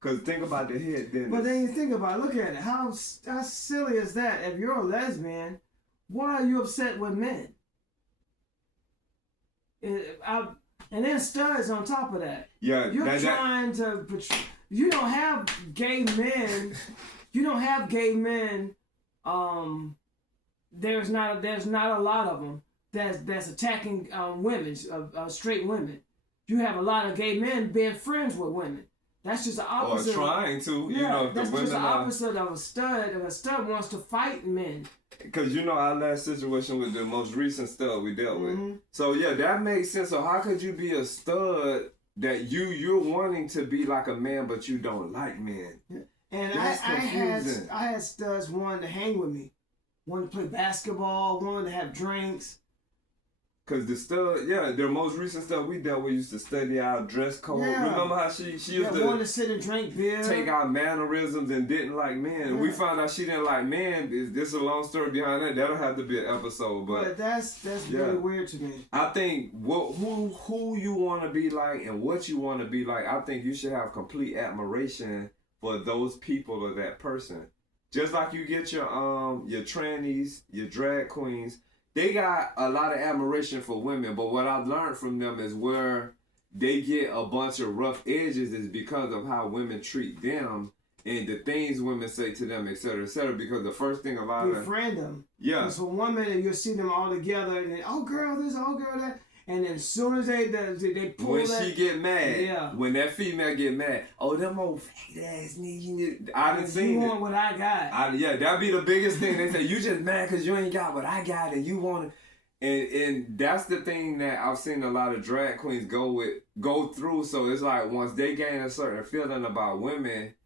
Because think about the head dentist. But then you think about it. Look at it. How silly is that? If you're a lesbian, why are you upset with men? And then studs on top of that. Yeah. You're trying to... You don't have gay men. You don't have gay men. There's not a lot of them. That's attacking women, straight women. You have a lot of gay men being friends with women. That's just the opposite. Or trying to, yeah, you know, if that's the women just the opposite of a stud. If a stud wants to fight men. Because you know our last situation with the most recent stud we dealt with. Mm-hmm. So yeah, that makes sense. So how could you be a stud that you're wanting to be like a man, but you don't like men? Yeah. And I had studs wanting to hang with me, wanting to play basketball, wanting to have drinks. Cause the stud, yeah, the most recent stuff we dealt with used to study our dress code. Yeah. Remember how she used to wanted to sit and drink beer, take our mannerisms, and didn't like men. Yeah. We found out she didn't like men. There's a long story behind that. That'll have to be an episode. But that's really weird to me. I think who you want to be like and what you want to be like. I think you should have complete admiration for those people or that person. Just like you get your trannies, your drag queens. They got a lot of admiration for women, but what I've learned from them is where they get a bunch of rough edges is because of how women treat them and the things women say to them, et cetera, because the first thing about it... Befriend them. Yeah. Because for 1 minute, you'll see them all together, and then, oh, girl, this, oh, girl, that. And then as soon as they pull when that... she get mad, yeah. When that female get mad, oh, them old fat ass niggas, I done seen it. You want what I got. Yeah, that'd be the biggest thing. They say, you just mad because you ain't got what I got and you want it. And that's the thing that I've seen a lot of drag queens go through. So it's like once they gain a certain feeling about women,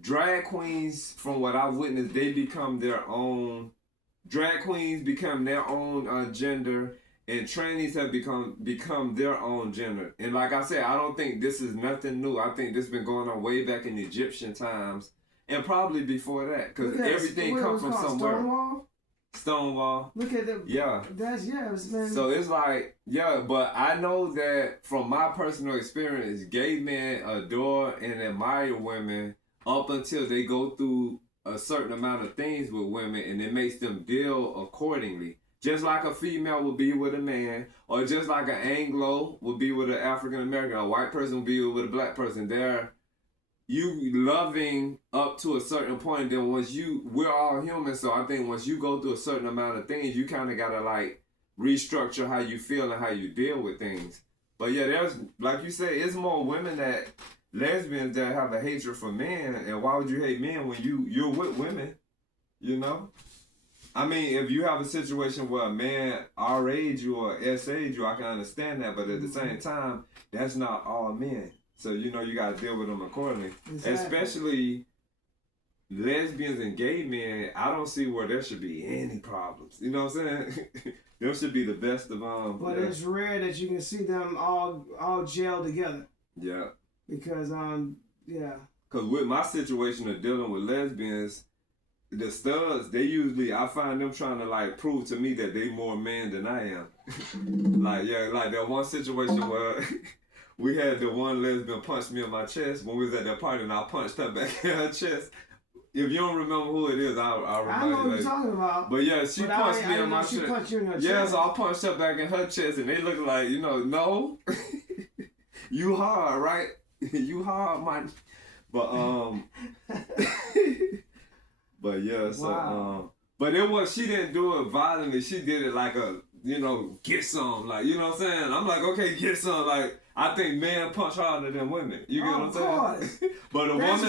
drag queens, from what I've witnessed, they become their own. Drag queens become their own gender. And trannies have become their own gender. And like I said, I don't think this is nothing new. I think this has been going on way back in Egyptian times. And probably before that. Because everything comes from somewhere. Stonewall? Look at them. Yeah. It's been... So it's like, yeah, but I know that from my personal experience, gay men adore and admire women up until they go through a certain amount of things with women and it makes them deal accordingly. Just like a female would be with a man, or just like an Anglo would be with an African American, a white person would be with a black person. You loving up to a certain point. Then we're all human, so I think once you go through a certain amount of things, you kind of gotta like restructure how you feel and how you deal with things. But yeah, there's, like you say, it's more women lesbians that have a hatred for men. And why would you hate men when you're with women? You know. I mean, if you have a situation where a man our age you or S age you, I can understand that. But at the same time, that's not all men. So, you know, you got to deal with them accordingly. Exactly. Especially lesbians and gay men, I don't see where there should be any problems. You know what I'm saying? There should be the best of them. But yeah. It's rare that you can see them all gel together. Yeah. Because, yeah. Because with my situation of dealing with lesbians, the studs, I find them trying to like prove to me that they more man than I am. Like that one situation we had the one lesbian punch me in my chest when we was at that party, and I punched her back in her chest. If you don't remember who it is, I'll remind you. I know what you're talking about. But yeah, she punched me in my chest. She punched you in her chest. Yeah, so I punched her back in her chest, and they look like, no, you hard, right? You hard, man. But but yeah, so wow. But she didn't do it violently. She did it like get some, like, you know what I'm saying? I'm like, okay, get some, like. I think men punch harder than women. You get what I'm saying? Of course. But that's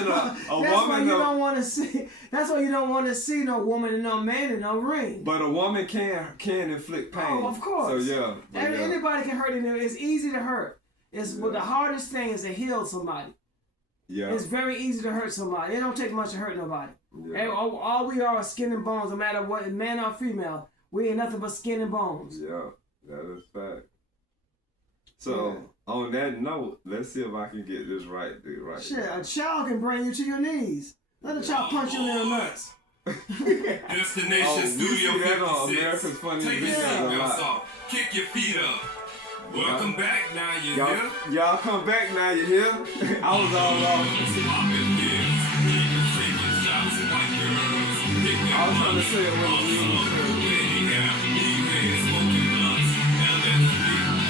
why you don't want to see. That's why you don't want to see no woman and no man in no ring. But a woman can inflict pain. Oh, of course. So yeah. Anybody can hurt anyone. It's easy to hurt. The hardest thing is to heal somebody. Yeah. It's very easy to hurt somebody. It don't take much to hurt nobody. Yeah. All we are skin and bones, no matter what, man or female. We ain't nothing but skin and bones. Yeah, that is fact. So, on that note, let's see if I can get this right. Shit, a child can bring you to your knees. Let a child punch you in the nuts. Destination Studio 56. America's Funniest Take your seatbelts off. Kick your feet up. Welcome back. Now you're here. Y'all come back. Now you're here. I was all off. I was trying to say it when we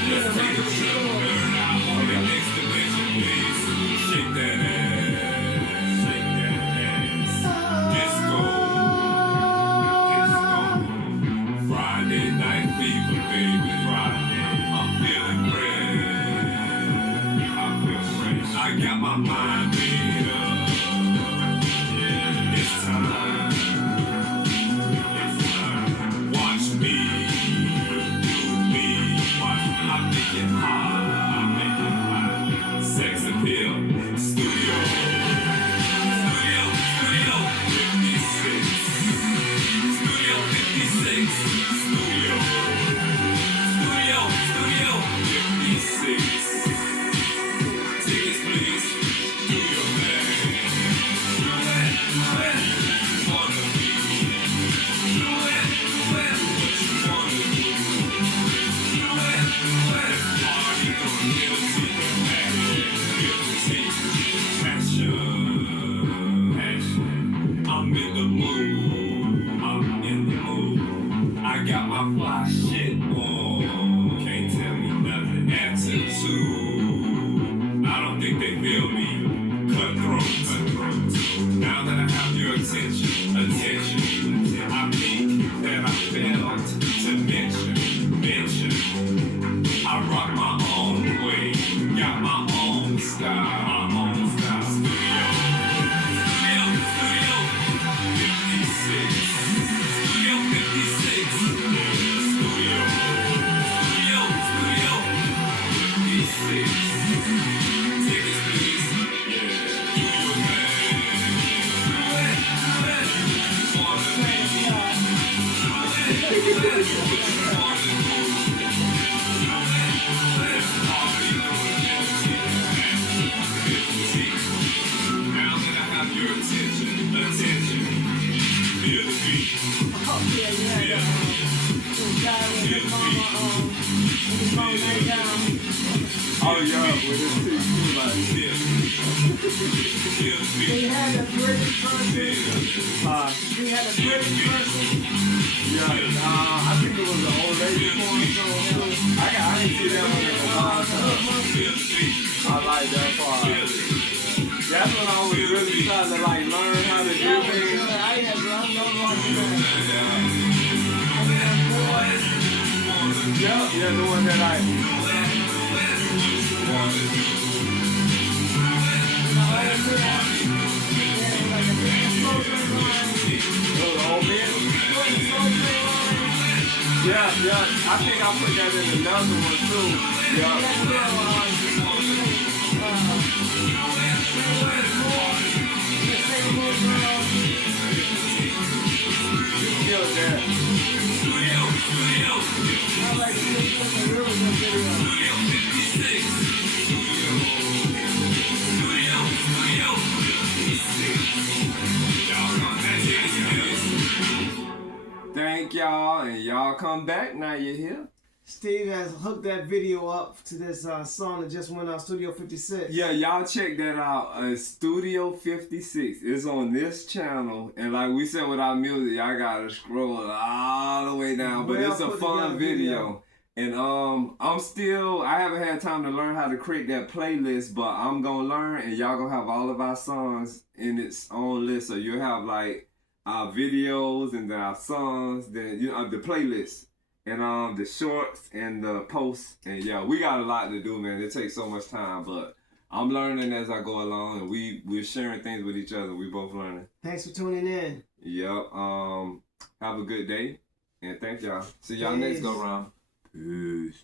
Let's take a trip, burn out on the next dimension, please. Shake that ass, shake that ass. Disco. Friday night fever, baby. Friday, I'm feeling fresh. I feel fresh. I got my mind made up. Yeah, it's time. It's time. Watch me. I'm making hot, sex appeal, studio 56, studio 56, studio 56, tickets please, studio man, wanna be, what you wanna do. I'm in the mood. I got my fly shit on. Can't tell me nothing. Attitude. I don't think they feel me. Cutthroat. Now that I have your attention. I think that I failed to mention. I rock my own way, got my own style. Studio 56, studio 56. Tickets please, yeah. Do your thing. Wanna be, now that I have your attention, feel the beat. Oh yeah, with his teeth, We had a British person. Yeah, I think it was an old lady porn show. I didn't see that one in a long time. I like that part. That's when I was really trying to learn how to do things. Yeah, the one that Yeah, I think I put that in another one too. Yeah. You killed that. I like it. Thank y'all, and y'all come back now. You're here. Steve has hooked that video up to this song that just went on Studio 56. Yeah, y'all check that out. Studio 56 is on this channel, and like we said with our music, y'all gotta scroll all the way down. But it's a fun video. And I haven't had time to learn how to create that playlist, but I'm gonna learn, and y'all gonna have all of our songs in its own list. So you'll have like our videos and then our songs, then the playlist. And the shorts and the posts, and yeah, we got a lot to do, man. It takes so much time, but I'm learning as I go along, and we're sharing things with each other. We both learning. Thanks for tuning in. Yep. Have a good day, and thank y'all. See y'all next go round. Peace.